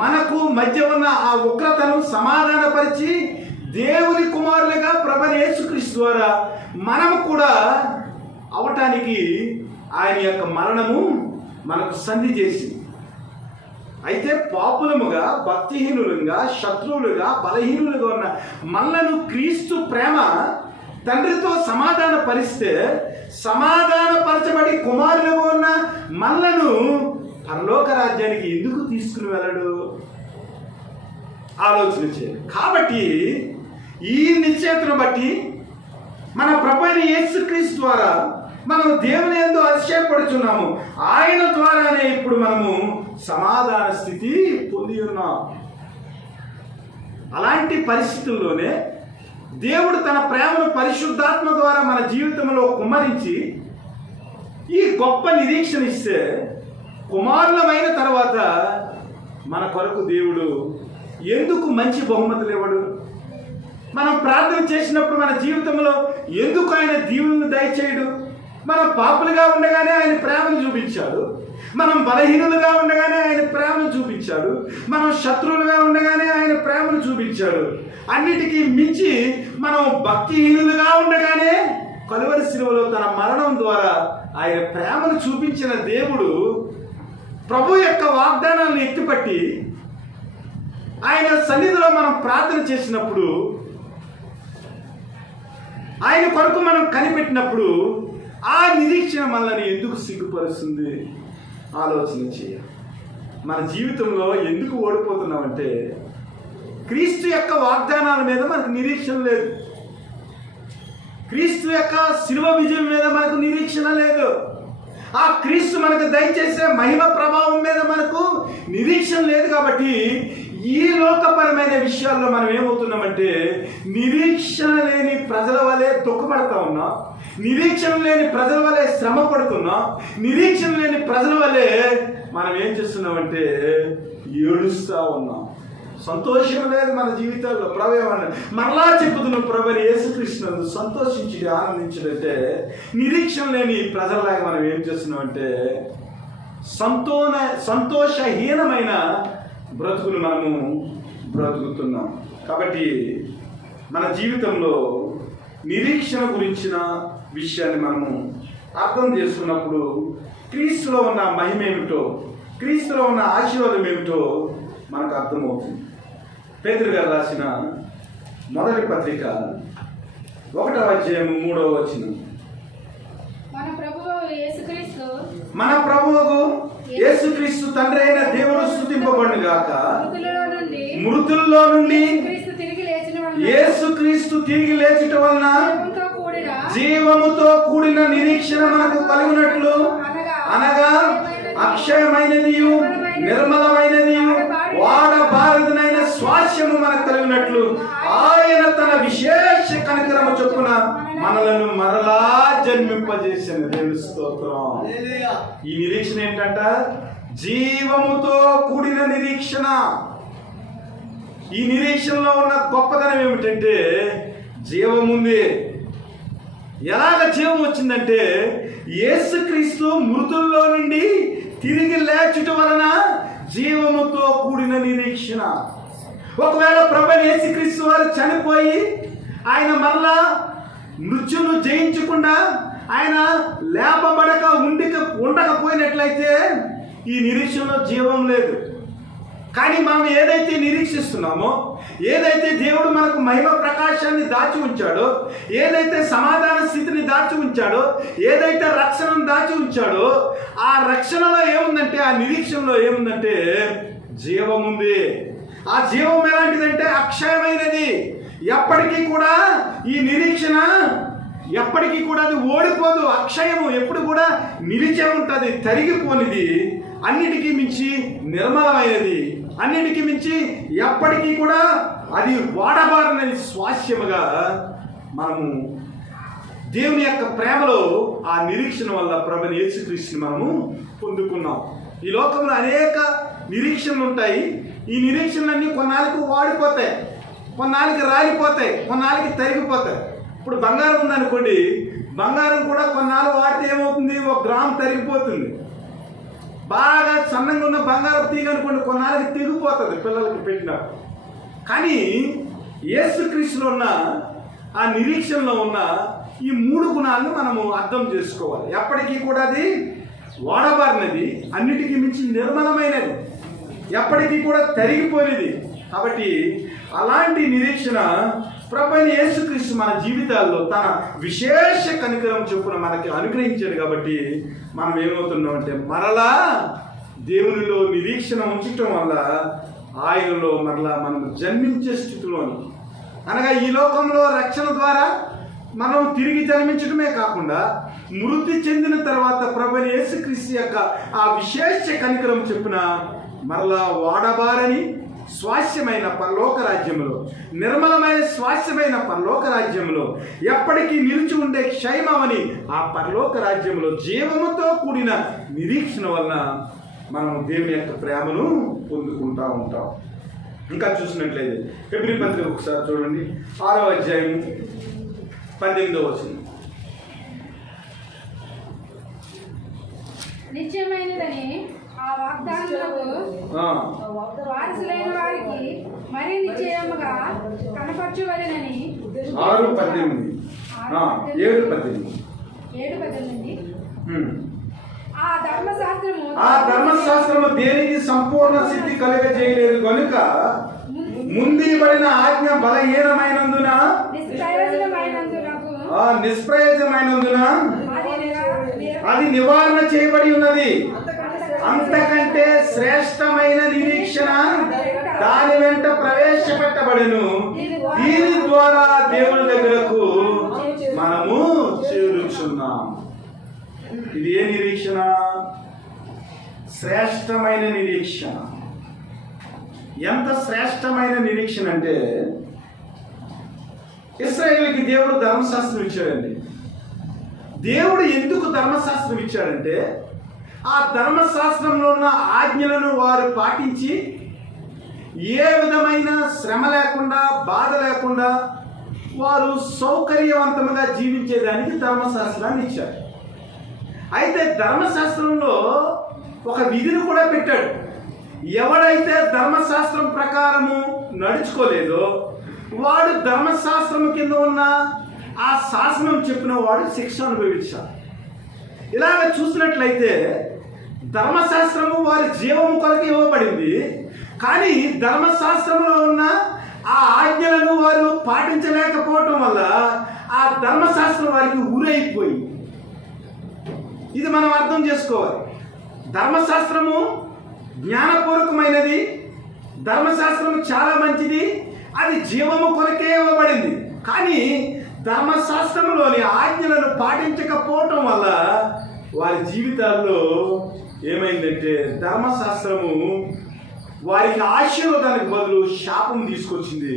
మనకు మధ్య ఉన్న ఆ ఉగ్రతను సమాధానపరిచి దేవుని కుమారులుగా ప్రభు అయిన యేసుక్రీస్తు ద్వారా మనము కూడా అవటానికి ఆయన యొక్క మరణము మనకు సంధి చేసింది. అయితే పాపులముగా, భక్తిహీనులుగా, శత్రువులుగా, బలహీనులుగా ఉన్న మనలను క్రీస్తు ప్రేమ తండ్రితో సమాధానపరచబడి కుమారులుగా ఉన్న మనలను పరలోక రాజ్యానికి ఎందుకు తీసుకుని వెళ్ళడు? ఆలోచన చేయాలి. కాబట్టి ఈ నిశ్చయతను బట్టి మన ప్రభు అయిన యేసుక్రీస్తు ద్వారా మనం దేవుని యందు అతిశయపడుచున్నాము. ఆయన ద్వారానే ఇప్పుడు మనము సమాధాన స్థితి పొంది ఉన్నాం. అలాంటి పరిస్థితుల్లోనే దేవుడు తన ప్రేమను పరిశుద్ధాత్మ ద్వారా మన జీవితంలో కుమ్మరించి ఈ గొప్ప నిరీక్షణ ఇస్తే, కుమారులమైన తర్వాత మన కొరకు దేవుడు ఎందుకు మంచి బహుమతులు ఇవ్వడు? మనం ప్రార్థన చేసినప్పుడు మన జీవితంలో ఎందుకు ఆయన దీవులను దయచేయడు? మనం పాపులుగా ఉండగానే ఆయన ప్రేమను చూపించాడు. మనం బలహీనులుగా ఉండగానే ఆయన ప్రేమను చూపించాడు. మనం శత్రువులుగా ఉండగానే ఆయన ప్రేమను చూపించాడు. అన్నిటికీ మించి మనం భక్తిహీనులుగా ఉండగానే కలువరి శిలువలో తన మరణం ద్వారా ఆయన ప్రేమను చూపించిన దేవుడు ప్రభు యొక్క వాగ్దానాలను ఎత్తిపట్టి ఆయన సన్నిధిలో మనం ప్రార్థన చేసినప్పుడు, ఆయన కొరకు మనం కనిపెట్టినప్పుడు ఆ నిరీక్షణ మనల్ని ఎందుకు సిగ్గుపరుస్తుంది? ఆలోచన చేయాలి. మన జీవితంలో ఎందుకు ఓడిపోతున్నామంటే క్రీస్తు యొక్క వాగ్దానాల మీద మనకు నిరీక్షణ లేదు. క్రీస్తు యొక్క శిలువ విజయం మీద మనకు నిరీక్షణ లేదు. ఆ క్రీస్తు మనకు దయచేసే మహిమ ప్రభావం మీద మనకు నిరీక్షణ లేదు. కాబట్టి ఈ లోకపరమైన విషయాల్లో మనం ఏమవుతున్నామంటే నిరీక్షణ లేని ప్రజల వలె దుఃఖపడతా ఉన్నాం. నిరీక్షణ లేని ప్రజల వలె శ్రమ పడుతున్నాం. నిరీక్షణ లేని ప్రజల వలె మనం ఏం చేస్తున్నామంటే ఏడుస్తూ ఉన్నాం. సంతోషం లేదు మన జీవితాల్లో. ప్రభు మరలా చెప్పుతున్నాం, ప్రభు యేసుక్రీస్తు సంతోషించి ఆనందించడంటే నిరీక్షణ లేని ప్రజల్లాగా మనం ఏం చేస్తున్నామంటే సంతోషహీనమైన బ్రతుకులు మనము బ్రతుకుతున్నాం. కాబట్టి మన జీవితంలో నిరీక్షణ గురించిన విషయాన్ని మనము అర్థం చేసుకున్నప్పుడు క్రీస్తులో ఉన్న మహిమ ఏమిటో, క్రీస్తులో ఉన్న ఆశీర్వాదం ఏమిటో మనకు అర్థమవుతుంది. పేతురు గారు రాసిన మొదటి పత్రిక 1వ అధ్యాయము 3వ వచనం. మన ప్రభువు యేసుక్రీస్తు తండ్రి అయిన దేవుడు స్తుతింపబడును గాక. మృతుల్లో నుండి యేసుక్రీస్తు తిరిగి లేచుట వలన జీవముతో కూడిన నిరీక్షణ మనకు కలుగునట్లు, అనగా అక్షయమైనదియు నిర్మలమైనదియు వాడబారదునైన స్వాస్యము మనకు కలిగినట్లు ఆయన తన విశేష కనికరము చొప్పున మనలను మరలా జన్మింపజేసిన దేవుని స్తోత్రం. ఈ నిరీక్షణ ఏంటంట? జీవముతో కూడిన నిరీక్షణ. ఈ నిరీక్షణలో ఉన్న గొప్పతనం ఏమిటంటే జీవముంది. ఎలాగ జీవం వచ్చిందంటే యేసుక్రీస్తు మృతుల్లో నుండి తిరిగి లేచుట వలన జీవముతో కూడిన నిరీక్షణ. ఒకవేళ ప్రభు యేసుక్రీస్తు వారు చనిపోయి ఆయన మరలా మృత్యును జయించకుండా ఆయన లేపబడక ఉండకపోయినట్లయితే ఈ నిరీక్షణలో జీవం లేదు. కానీ మనం ఏదైతే నిరీక్షిస్తున్నామో, ఏదైతే దేవుడు మనకు మహిమ ప్రకాశాన్ని దాచి ఉంచాడో, ఏదైతే సమాధాన స్థితిని దాచి ఉంచాడో, ఏదైతే రక్షణను దాచి ఉంచాడో, ఆ రక్షణలో ఏముందంటే, ఆ నిరీక్షణలో ఏముందంటే జీవం ఉంది. ఆ జీవం ఎలాంటిదంటే అక్షయమైనది. ఎప్పటికీ కూడా ఈ నిరీక్షణ ఎప్పటికీ కూడా అది ఓడిపోదు. అక్షయము ఎప్పుడు కూడా నిలిచే ఉంటుంది, తరిగిపోనిది, అన్నిటికీ మించి నిర్మలమైనది, అన్నిటికీ మించి ఎప్పటికీ కూడా అది వాడబారని స్వాస్యముగా మనము దేవుని యొక్క ప్రేమలో ఆ నిరీక్షణ వల్ల ప్రభుని యేసుక్రీస్తుని మనము పొందుకున్నాం. ఈ లోకంలో అనేక నిరీక్షణలు ఉంటాయి. ఈ నిరీక్షణలన్నీ కొన్నాళ్ళకి వాడిపోతాయి, కొన్నాళ్ళకి రాలిపోతాయి, కొన్నాళ్ళకి తరిగిపోతాయి. ఇప్పుడు బంగారం ఉందనుకోండి, బంగారం కూడా కొన్నాళ్ళు వాడితే ఏమవుతుంది? 1 గ్రాము తరిగిపోతుంది. బాగా సన్నంగా ఉన్న బంగారం తీగ అనుకోండి, కొన్నాళ్ళకి తెగిపోతుంది పిల్లలకి పెట్టినప్పుడు. కానీ యేసుక్రీస్తులో ఉన్న ఆ నిరీక్షణలో ఉన్న ఈ 3 గుణాలను మనము అర్థం చేసుకోవాలి. ఎప్పటికీ కూడా అది వాడబారినది, అన్నిటికీ మించి నిర్మలమైనది, ఎప్పటికీ కూడా తరిగిపోయినది. కాబట్టి అలాంటి నిరీక్షణ ప్రభువైన యేసుక్రీస్తు మన జీవితాల్లో తన విశేష కనికరం చొప్పున మనకి అనుగ్రహించాడు. కాబట్టి మనం ఏమవుతున్నామంటే మరలా దేవునిలో నిరీక్షణ ఉంచటం వల్ల ఆయనలో మరలా మనం జన్మించే స్థితిలోని, అనగా ఈ లోకంలో రక్షణ ద్వారా మనం తిరిగి జన్మించడమే కాకుండా మృతి చెందిన తర్వాత ప్రభువైన యేసుక్రీస్తు యొక్క ఆ విశేష కనికరం చెప్పున మరలా వాడబారని స్వాస్యమైన పరలోక రాజ్యంలో, నిర్మలమైన స్వాస్యమైన పరలోక రాజ్యంలో, ఎప్పటికీ నిలిచి ఉండే క్షేమమని ఆ పరలోక రాజ్యంలో జీవముతో కూడిన నిరీక్షణ వలన మనం దేవుని యొక్క ప్రేమను పొందుకుంటూ ఉంటాం. ఇంకా చూసినట్లయితే హెబ్రీ పత్రిక ఒకసారి చూడండి, 6వ అధ్యాయం 18వ వచనం. నిత్యమైనదని ఆ వాగ్దానములకు వారసులైన వారికి మరి నిశ్చయముగా కనపరచవలెనని 6:18 7:18 ఆ ధర్మశాస్త్రము దేనికి సంపూర్ణ సిద్ధి కలుగజేయలేదు కనుక ముందీబడిన ఆజ్ఞ బలహీనమైనందున నిష్ప్రయోజనమైనందున అది నివారణ చేయబడి ఉన్నది. అంతకంటే శ్రేష్టమైన నిరీక్షణ దాని వెంట ప్రవేశపెట్టబడెను. దీని ద్వారా దేవుని దగ్గరకు మనము చేరుచున్నాం. ఇది ఏ నిరీక్షణ? శ్రేష్టమైన నిరీక్షణ. ఎంత శ్రేష్టమైన నిరీక్షణ అంటే, ఇశ్రాయేలుకి దేవుడు ధర్మశాస్త్రం ఇచ్చాడండి. దేవుడు ఎందుకు ధర్మశాస్త్రం ఇచ్చాడంటే, ఆ ధర్మశాస్త్రంలో ఉన్న ఆజ్ఞలను వారు పాటించి ఏ విధమైన శ్రమ లేకుండా, బాధ లేకుండా వారు సౌకర్యవంతంగా జీవించేదానికి ధర్మశాస్త్రాన్ని ఇచ్చారు. అయితే ధర్మశాస్త్రంలో ఒక విధిని కూడా పెట్టాడు. ఎవడైతే ధర్మశాస్త్రం ప్రకారము నడుచుకోలేదో వాడు ధర్మశాస్త్రం కింద ఉన్న ఆ శాసనం చెప్పిన వాడు శిక్ష అనుభవించాలి. ఇలాగ చూసినట్లయితే ధర్మశాస్త్రము వారి జీవము కొరకు ఇవ్వబడింది. కానీ ధర్మశాస్త్రంలో ఉన్న ఆ ఆజ్ఞలను వారు పాటించలేకపోవటం వల్ల ఆ ధర్మశాస్త్రం వారికి ఊరైపోయి, ఇది మనం అర్థం చేసుకోవాలి. ధర్మశాస్త్రము జ్ఞానపూర్వకమైనది, ధర్మశాస్త్రము చాలా మంచిది, అది జీవము కొరకే ఇవ్వబడింది. కానీ ధర్మశాస్త్రంలోని ఆజ్ఞలను పాటించకపోవటం వల్ల వారి జీవితాల్లో ఏమైందంటే ధర్మశాస్త్రము వారికి ఆశీర్వాదానికి బదులు శాపం తీసుకొచ్చింది.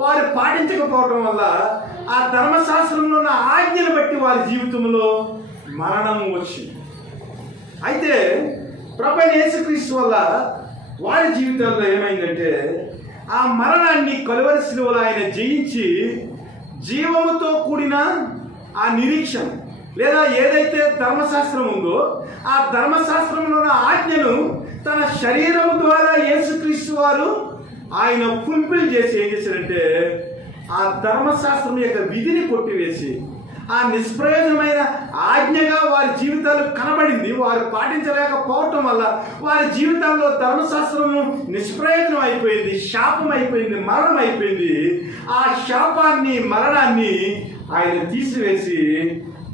వారు పాటించకపోవటం వల్ల ఆ ధర్మశాస్త్రంలో ఉన్న ఆజ్ఞను బట్టి వారి జీవితంలో మరణం వచ్చింది. అయితే ప్రభువైన యేసుక్రీస్తు వల్ల వారి జీవితాల్లో ఏమైందంటే ఆ మరణాన్ని కలువరి శిలువలో ఆయన జయించి జీవముతో కూడిన ఆ నిరీక్షణ, లేదా ఏదైతే ధర్మశాస్త్రం ఉందో ఆ ధర్మశాస్త్రంలో ఉన్న ఆజ్ఞను తన శరీరం ద్వారా యేసుక్రీస్తు వారు ఆయన ఫుల్ఫిల్ చేసి ఏం చేశారంటే ఆ ధర్మశాస్త్రం యొక్క విధిని కొట్టివేసి ఆ నిష్ప్రయోజనమైన ఆజ్ఞగా వారి జీవితాలు కనబడింది. వారు పాటించలేకపోవటం వల్ల వారి జీవితాల్లో ధర్మశాస్త్రము నిష్ప్రయోజనం అయిపోయింది, శాపం అయిపోయింది, మరణం అయిపోయింది. ఆ శాపాన్ని, మరణాన్ని ఆయన తీసివేసి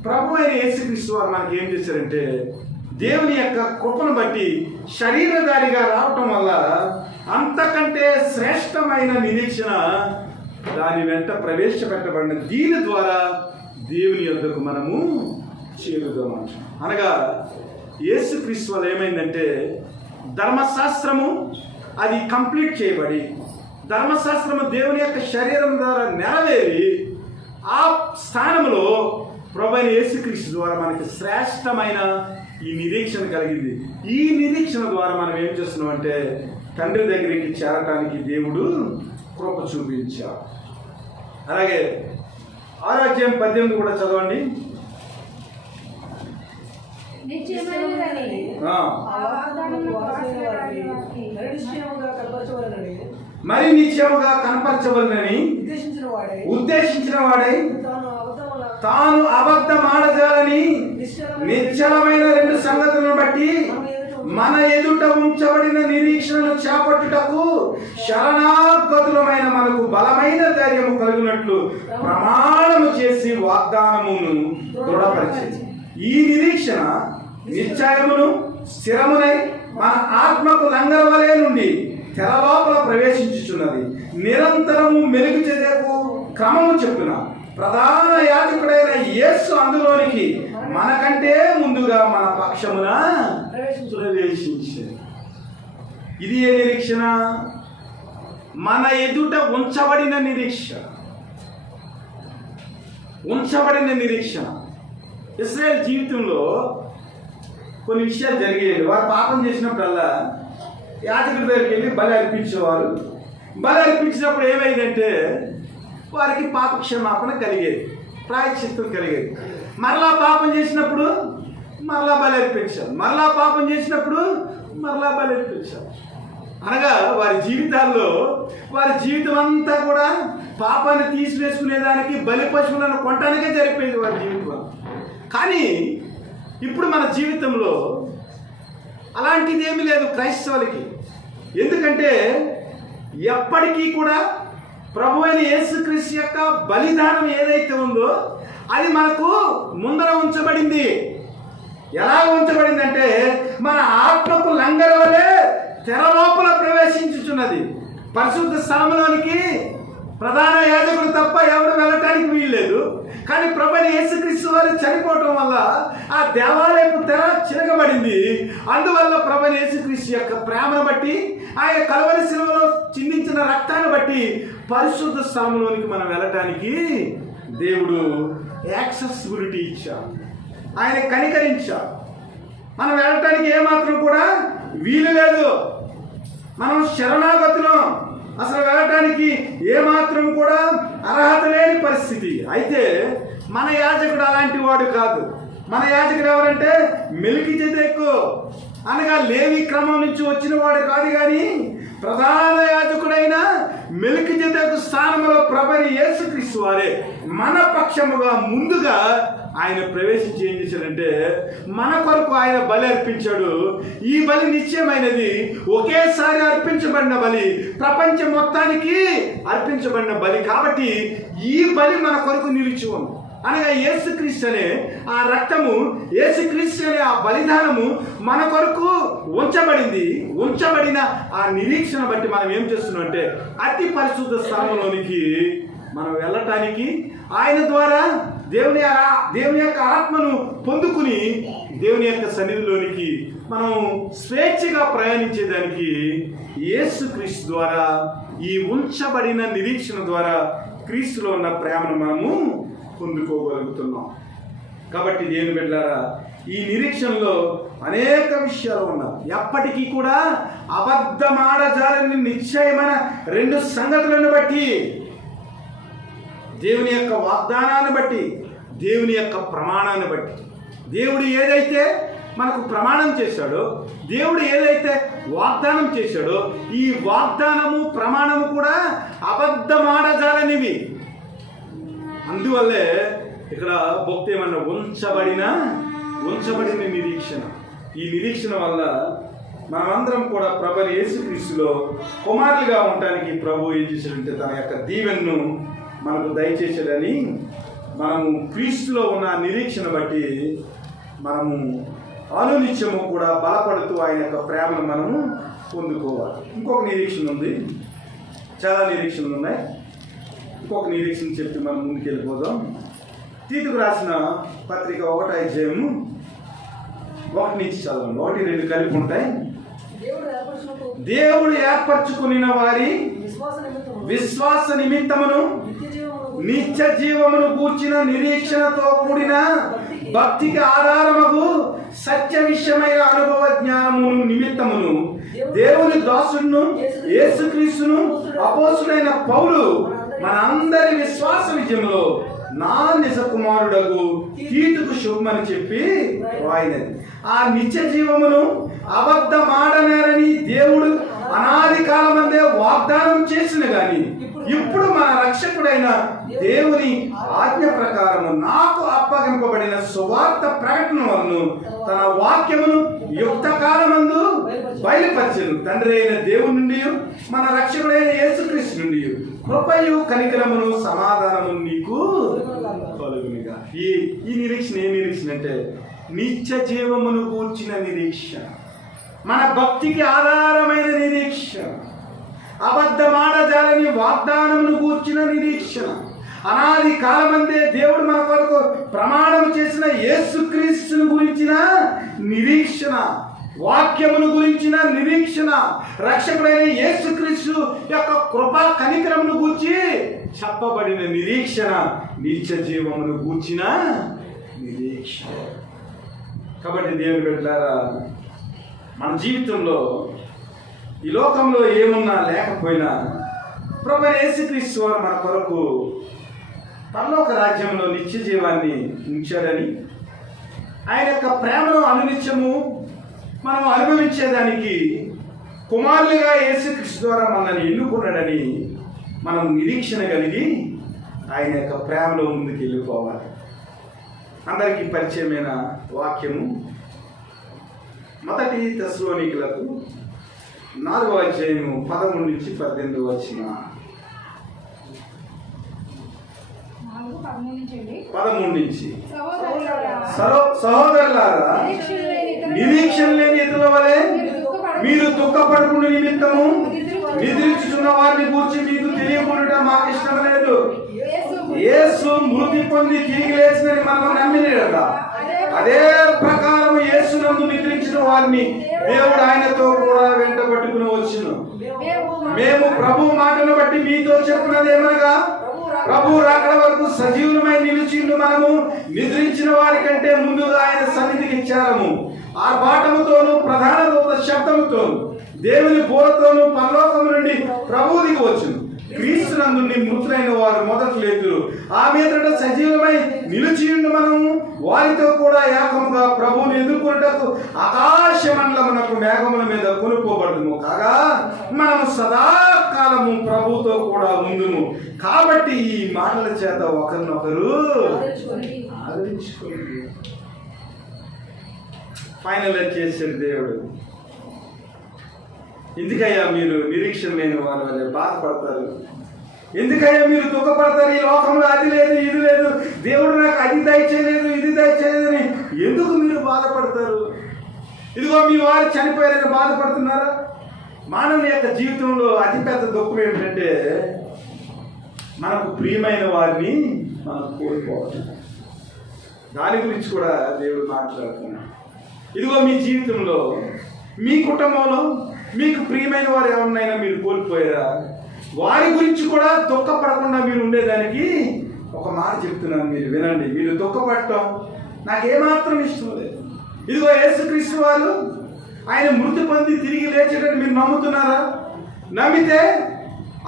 ప్రభు అయిన యేసుక్రీస్తు వారు మనకి ఏం చేశారంటే దేవుని యొక్క కృపను బట్టి శరీరధారిగా రావటం వల్ల అంతకంటే శ్రేష్టమైన నిరీక్షణ దాని వెంట ప్రవేశపెట్టబడిన దీని ద్వారా దేవుని యొద్దకు మనము చేరుదాం. అనగా యేసుక్రీస్తు వల్ల ఏమైందంటే ధర్మశాస్త్రము అది కంప్లీట్ చేయబడి, ధర్మశాస్త్రము దేవుని యొక్క శరీరం ద్వారా నెరవేరి ఆ స్థానంలో ప్రభువైన యేసుక్రీస్తు ద్వారా మనకి శ్రేష్టమైన ఈ నిరీక్షణ కలిగింది. ఈ నిరీక్షణ ద్వారా మనం ఏం చేస్తున్నాం అంటే తండ్రి దగ్గరికి చేరటానికి దేవుడు కృప చూపించాడు. అలాగే 6వ అధ్యాయం 18 కూడా చదవండి. మరి నిత్యముగా కనపరచవలనని ఉద్దేశించిన వాడై తాను అబద్ధమాడజాలని నిశ్చలమైన 2 సంగతులను బట్టి మన ఎదుట ఉంచబడిన నిరీక్షణను చేపట్టుటకు శరణాగతులమైన మనకు బలమైన ధైర్యము కలుగునట్లు ప్రమాణము చేసి వాగ్దానమును దృఢపరిచింది. ఈ నిరీక్షణ నిశ్చయమును స్థిరమునై మన ఆత్మకు లంగరవలే నుండి తెర లోపల ప్రవేశించుచున్నది. నిరంతరము మెలుగు చెదకు క్రమము చెప్పున ప్రధాన యాజకుడైన యేసు అందులోనికి మనకంటే ముందుగా మన పక్షమున ప్రవేశించాడు. ఇది ఏ నిరీక్షణ? మన ఎదుట ఉంచబడిన నిరీక్షణ. ఇశ్రాయేల్ జీవితంలో కొన్ని విషయాలు జరిగేవి. వారు పాపం చేసినప్పుడల్లా యాజకుడి దగ్గరికి వెళ్ళి బలి అర్పించేవారు. బలి అర్పించినప్పుడు ఏమైందంటే వారికి పాప క్షమాపణ కలిగేది, ప్రాయశ్చిత్తం కలిగేది. మరలా పాపం చేసినప్పుడు మరలా బలి అర్పించారు, మరలా పాపం చేసినప్పుడు మరలా బలి అర్పించారు. అనగా వారి జీవితాల్లో వారి జీవితం అంతా కూడా పాపాన్ని తీసివేసుకునేదానికి బలి పశువులను కొనటానికే జరిపోయింది వారి జీవితం. కానీ ఇప్పుడు మన జీవితంలో అలాంటిది ఏమీ లేదు క్రైస్తవులకి. ఎందుకంటే ఎప్పటికీ కూడా ప్రభు అయిన యేసుక్రీస్తు యొక్క బలిదానం ఏదైతే ఉందో అది మనకు ముందర ఉంచబడింది. ఎలా ఉంచబడిందంటే మన ఆత్మకు లంగర వలె తెర లోపల ప్రవేశించుచున్నది. పరిశుద్ధ స్థలంలోనికి ప్రధాన యాజకుడు తప్ప ఎవరు వెళ్ళటానికి వీల్లేదు. కానీ ప్రభు అయిన యేసుక్రీస్తు వారు చనిపోవటం వల్ల ఆ దేవాలయపు తెర చిరగబడింది. అందువల్ల ప్రభు అయిన యేసుక్రీస్తు యొక్క ప్రేమను బట్టి, ఆయన కలువరి శిలువలో చిందించిన రక్తాన్ని బట్టి పరిశుద్ధ స్థలంలోనికి మనం వెళ్ళటానికి దేవుడు యాక్సెసిబిలిటీ ఇచ్చాడు, ఆయన కనికరించాడు. మనం వెళ్ళటానికి ఏమాత్రం కూడా వీలు లేదు. మనం శరణాగతులం, అసలు వెళ్ళటానికి ఏమాత్రం కూడా అర్హత లేని పరిస్థితి. అయితే మన యాజకుడు అలాంటి వాడు కాదు. మన యాజకుడు ఎవరంటే మెల్కీజెదెకు అనగా లేవి క్రమం నుంచి వచ్చిన వాడు కాదు, కానీ ప్రధాన యాజకుడైన మెల్కీజెదెకు స్థానంలో ప్రభువైన యేసుక్రీస్తు వారే మన పక్షముగా ముందుగా ఆయన ప్రవేశించి ఏం చేశాడంటే మన కొరకు ఆయన బలి అర్పించాడు. ఈ బలి నిశ్చయమైనది, ఒకేసారి అర్పించబడిన బలి, ప్రపంచం మొత్తానికి అర్పించబడిన బలి. కాబట్టి ఈ బలి మన కొరకు నిలిచి ఉంది. అనగా యేసుక్రీస్తు అనే ఆ రక్తము, యేసుక్రీస్తు అనే ఆ బలిదానము మన కొరకు ఉంచబడింది. ఉంచబడిన ఆ నిరీక్షణ బట్టి మనం ఏం చేస్తున్నాం అంటే అతి పరిశుద్ధ స్థలంలోనికి మనం వెళ్ళటానికి ఆయన ద్వారా దేవుని యొక్క ఆత్మను పొందుకుని దేవుని యొక్క సన్నిధిలోనికి మనం స్వేచ్ఛగా ప్రయాణించేదానికి యేసుక్రీస్తు ద్వారా, ఈ ఉంచబడిన నిరీక్షణ ద్వారా క్రీస్తులో ఉన్న ప్రేమను మనము పొందుకోగలుగుతున్నాం. కాబట్టి దేవుని బిడ్డలారా, ఈ నిరీక్షణలో అనేక విషయాలు ఉన్నాయి. ఎప్పటికీ కూడా అబద్ధమాడజాలని నిశ్చయమైన రెండు సంగతులను బట్టి, దేవుని యొక్క వాగ్దానాన్ని బట్టి, దేవుని యొక్క ప్రమాణాన్ని బట్టి. దేవుడు ఏదైతే మనకు ప్రమాణం చేశాడో, దేవుడు ఏదైతే వాగ్దానం చేశాడో, ఈ వాగ్దానము ప్రమాణము కూడా అబద్ధమాడజాలనివి. అందువల్లే ఇక్కడ భక్తి ఏమన్నా ఉంచబడిన నిరీక్షణ. ఈ నిరీక్షణ వల్ల మనమందరం కూడా ప్రభువైన యేసుక్రీస్తులో కుమారులుగా ఉండటానికి ప్రభు ఏం చేశాడంటే తన యొక్క దీవెనను మనకు దయచేసాడని మనము క్రీస్తులో ఉన్న నిరీక్షణ బట్టి మనము అనునిత్యము కూడా బలపడుతూ ఆయన యొక్క ప్రేమను మనము పొందుకోవాలి. ఇంకొక నిరీక్షణ ఉంది, చాలా నిరీక్షణలు ఉన్నాయి. ఇంకొక నిరీక్షణ చెప్పి మనం ముందుకు వెళ్ళిపోదాం. తీతుకు రాసిన పత్రిక 1వ అధ్యాయము 1 నుంచి చదవండి. 1, 2 కలిపి ఉంటాయి. దేవుడు ఏర్పరచుకున్న వారి విశ్వాస నిమిత్తమును నిత్య జీవమును గూర్చిన నిరీక్షణతో కూడిన భక్తికి ఆధారమగు సత్య విషయమైన అనుభవ జ్ఞానమును నిమిత్తమును దేవుని దాసుడును యేసుక్రీస్తును అపోస్తులైన పౌలు మనందరి విశ్వాస విజయంలో నా నిజ కుమారుడగు తీతుకు శుభమని చెప్పి వాయినది. ఆ నిత్య జీవమును అబద్ధమాడనేరని దేవుడు అనాది కాలమందే వాగ్దానం చేసిన గాని ఇప్పుడు మన రక్షకుడైన దేవుని ఆజ్ఞ ప్రకారము నాకు అప్పగింపబడిన సువార్త ప్రకటన వలన తన వాక్యమును యుక్త కాలమందు బయలుపరచెను. తండ్రి అయిన దేవుని నుండి మన రక్షకుడైన యేసుక్రీస్తు నుండి కృపయు కనికరమును సమాధానము నీకు కలుగునుగా. ఈ నిరీక్షణ ఏ నిరీక్షణ అంటే నిత్య జీవమును గూర్చిన నిరీక్షణ, మన భక్తికి ఆధారమైన నిరీక్షణ, అబద్ధమాడజాలని వాగ్దానమును గూర్చిన నిరీక్షణ, అనాది కాలమందే దేవుడు మన కొరకు ప్రమాణం చేసిన యేసుక్రీస్తుని గురించిన నిరీక్షణ, వాక్యమును గురించిన నిరీక్షణ, రక్షకుడైన యేసుక్రీస్తు యొక్క కృపా కనికరమును గూర్చి చెప్పబడిన నిరీక్షణ, నిత్య జీవమును గూర్చిన నిరీక్షణ. కాబట్టి దేవుని బిడ్డలారా, మన జీవితంలో ఈ లోకంలో ఏమున్నా లేకపోయినా ప్రభువైన యేసుక్రీస్తు వారు మన కొరకు పరలోక రాజ్యంలో నిత్య జీవాన్ని ఉంచాడని, ఆయన యొక్క ప్రేమను అనునిత్యము మనం అనుభవించేదానికి కుమారులుగా యేసుక్రీస్తు ద్వారా మనల్ని ఎన్నుకున్నాడని మనం నిరీక్షణ కలిగి ఆయన యొక్క ప్రేమలో ముందుకు వెళ్ళిపోవాలి. అందరికీ పరిచయమైన వాక్యము మొదటి తెస్సలోనికీయులకు 4వ అధ్యాయము 13 నుంచి 18 వచ్చిన 13 నుంచి సహోదరులారా, నిరీక్షణ లేని ఇతరుల వలె మీరు దుఃఖపడుకున్న నిమిత్తము నిద్రించుచున్న వారిని గూర్చి మీకు తెలియకుండా మాకు ఇష్టం లేదు. యేసు మృతి పొంది తిరిగి లేచినని మనం నమ్మినట. అదే ప్రకారం యేసునందు నిద్రించిన వారిని దేవుడు ఆయనతో కూడా వెంట పట్టుకుని వచ్చును. మేము ప్రభు మాటను బట్టి మీతో చెప్పినది ఏమనగా, ప్రభు రాకడ వరకు సజీవులమై నిలిచిండు మనము నిద్రించిన వారి కంటే ముందుగా ఆయన సన్నిధికి ఇచ్చారము. ఆర్భాటముతోను ప్రధాన దూత శబ్దముతోను దేవుని బోరతోను పరలోకము నుండి ప్రభు దిగి వచ్చును. క్రీస్తునందు మృతులైన వారు మొదట లేదు. ఆ మీదట సజీవమై నిలిచియుండు మనము వారితో కూడా ఏకముగా ప్రభువుని ఎదుర్కొనుటకు ఆకాశ మండలమునకు మేఘముల మీద కొనుక్కోబడుము. కాగా మనము సదాకాలము ప్రభువుతో కూడా ఉందుము. కాబట్టి ఈ మాటల చేత ఒకరినొకరు ఆదరించుకోండి. ఫైనల్ చేశాడు దేవుడు. ఎందుకయ్యా మీరు నిరీక్షణ లేని వారి వల్ల బాధపడతారు? ఎందుకయ్యా మీరు దుఃఖపడతారు? ఈ లోకంలో అది లేదు, ఇది లేదు, దేవుడు నాకు అది దయచేయలేదు, ఇది దయచేయలేదని ఎందుకు మీరు బాధపడతారు? ఇదిగో మీ వారు చనిపోయారని బాధపడుతున్నారా? మానవుని యొక్క జీవితంలో అతిపెద్ద దుఃఖం ఏమిటంటే మనకు ప్రియమైన వారిని మనం కోల్పోవాలి. దాని గురించి కూడా దేవుడు మాట్లాడుతున్నాడు. ఇదిగో మీ జీవితంలో, మీ కుటుంబంలో మీకు ప్రియమైన వారు ఎవరినైనా మీరు కోల్పోయారా? వారి గురించి కూడా దుఃఖపడకుండా మీరు ఉండేదానికి ఒక మాట చెప్తున్నాను, మీరు వినండి. మీరు దుఃఖపడటం నాకేమాత్రం ఇష్టం లేదు. ఇదిగో యేసుక్రీస్తు వారు ఆయన మృతి పొంది తిరిగి లేచేటట్టు మీరు నమ్ముతున్నారా? నమ్మితే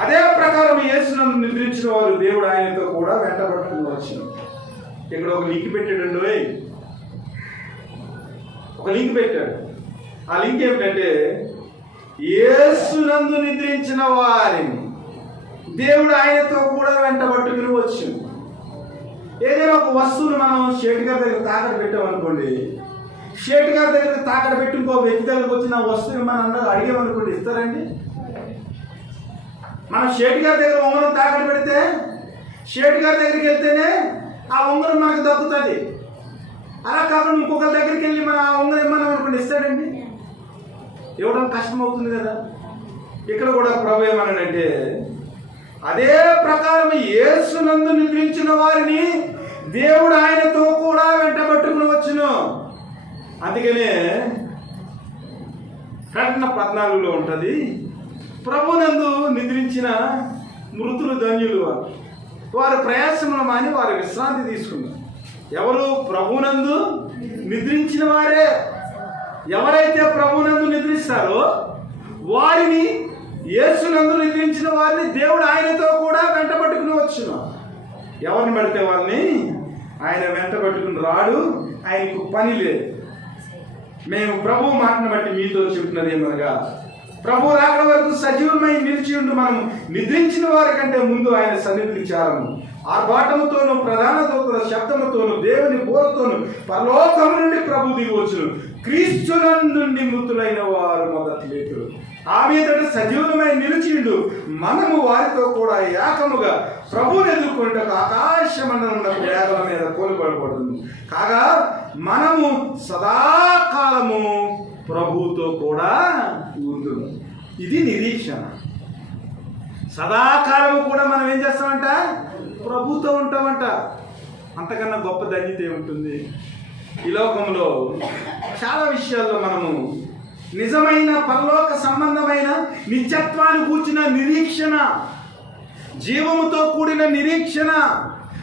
అదే ప్రకారం యేసునందు నిద్రించిన వారు దేవుడు ఆయనతో కూడా వెంటబడుతూ వచ్చారు. ఇక్కడ ఒక లింక్ పెట్టాడు, ఒక లింక్ పెట్టాడు. ఆ లింక్ ఏమిటంటే, యేసునందు నిద్రించిన వారిని దేవుడు ఆయనతో కూడా వెంటబట్టుకుని వచ్చాడు. ఏదైనా ఒక వస్తువును మనం షేట్ గారి దగ్గర తాకట్టు పెట్టామనుకోండి, షేట్ గారి దగ్గర తాకట్టు పెట్టి ఇంకో వ్యక్తి దగ్గరకు వచ్చిన వస్తువుని మనం అందరూ అడిగామనుకోండి, ఇస్తారండి? మనం షేట్ గారి దగ్గర ఉంగరం తాకట్టు పెడితే షేట్ గారి దగ్గరికి వెళ్తేనే ఆ ఉంగరం మనకు దక్కుతుంది. అలా కాకుండా ఇంకొకరి దగ్గరికి వెళ్ళి మనం ఆ ఉంగరం ఇమ్మన్నాం అనుకోండి, ఇస్తాడండి? ఇవ్వడం కష్టం అవుతుంది కదా. ఇక్కడ కూడా ప్రభు ఏమన్నాడంటే, అదే ప్రకారం యేసునందు నిద్రించిన వారిని దేవుడు ఆయనతో కూడా వెంటబట్టుకుని వచ్చును. అందుకనే ప్రకటన 14లో ఉంటుంది, ప్రభునందు నిద్రించిన మృతులు ధన్యులు వారు ప్రయాసములు మాని వారు విశ్రాంతి తీసుకున్నారు. ఎవరు? ప్రభునందు నిద్రించిన వారే. ఎవరైతే ప్రభునందు నిద్రిస్తారో వారిని, యేసునందు నిద్రించిన వారిని దేవుడు ఆయనతో కూడా వెంటబట్టుకుని వచ్చును. ఎవరిని పడితే వాళ్ళని ఆయన వెంటబట్టుకుని రాడు, ఆయనకు పని లేదు. మేము ప్రభు మాటను బట్టి మీతో చెప్తున్నది ఏమనగా, ప్రభు రాకడ వరకు సజీవమై నిలిచి ఉండి మనం నిద్రించిన వారి కంటే ముందు ఆయన సన్నిధికి చేరము. ఆర్భాటముతోను ప్రధాన దూతల శబ్దముతోను దేవుని బోరతోను పరలోకము నుండి ప్రభు దిగి వచ్చును. క్రీస్తునందు మృతులైన వారు మొదట లేతురు. ఆ మీదట సజీవమై నిలిచిండు మనము వారితో కూడా ఏకముగా ప్రభువుని ఎదుర్కొంటకు ఆకాశ మండలంలో వేగల మీద కోల్పడబడుతుంది. కాగా మనము సదాకాలము ప్రభువుతో కూడా ఉందుము. ఇది నిరీక్షణ. సదాకాలము కూడా మనం ఏం చేస్తామంట? ప్రభుతో ఉంటామంట. అంతకన్నా గొప్ప ధన్యత ఏముంటుంది? ఈ లోకంలో చాలా విషయాల్లో మనము నిజమైన పరలోక సంబంధమైన నిత్యత్వాన్ని కూర్చిన నిరీక్షణ, జీవముతో కూడిన నిరీక్షణ,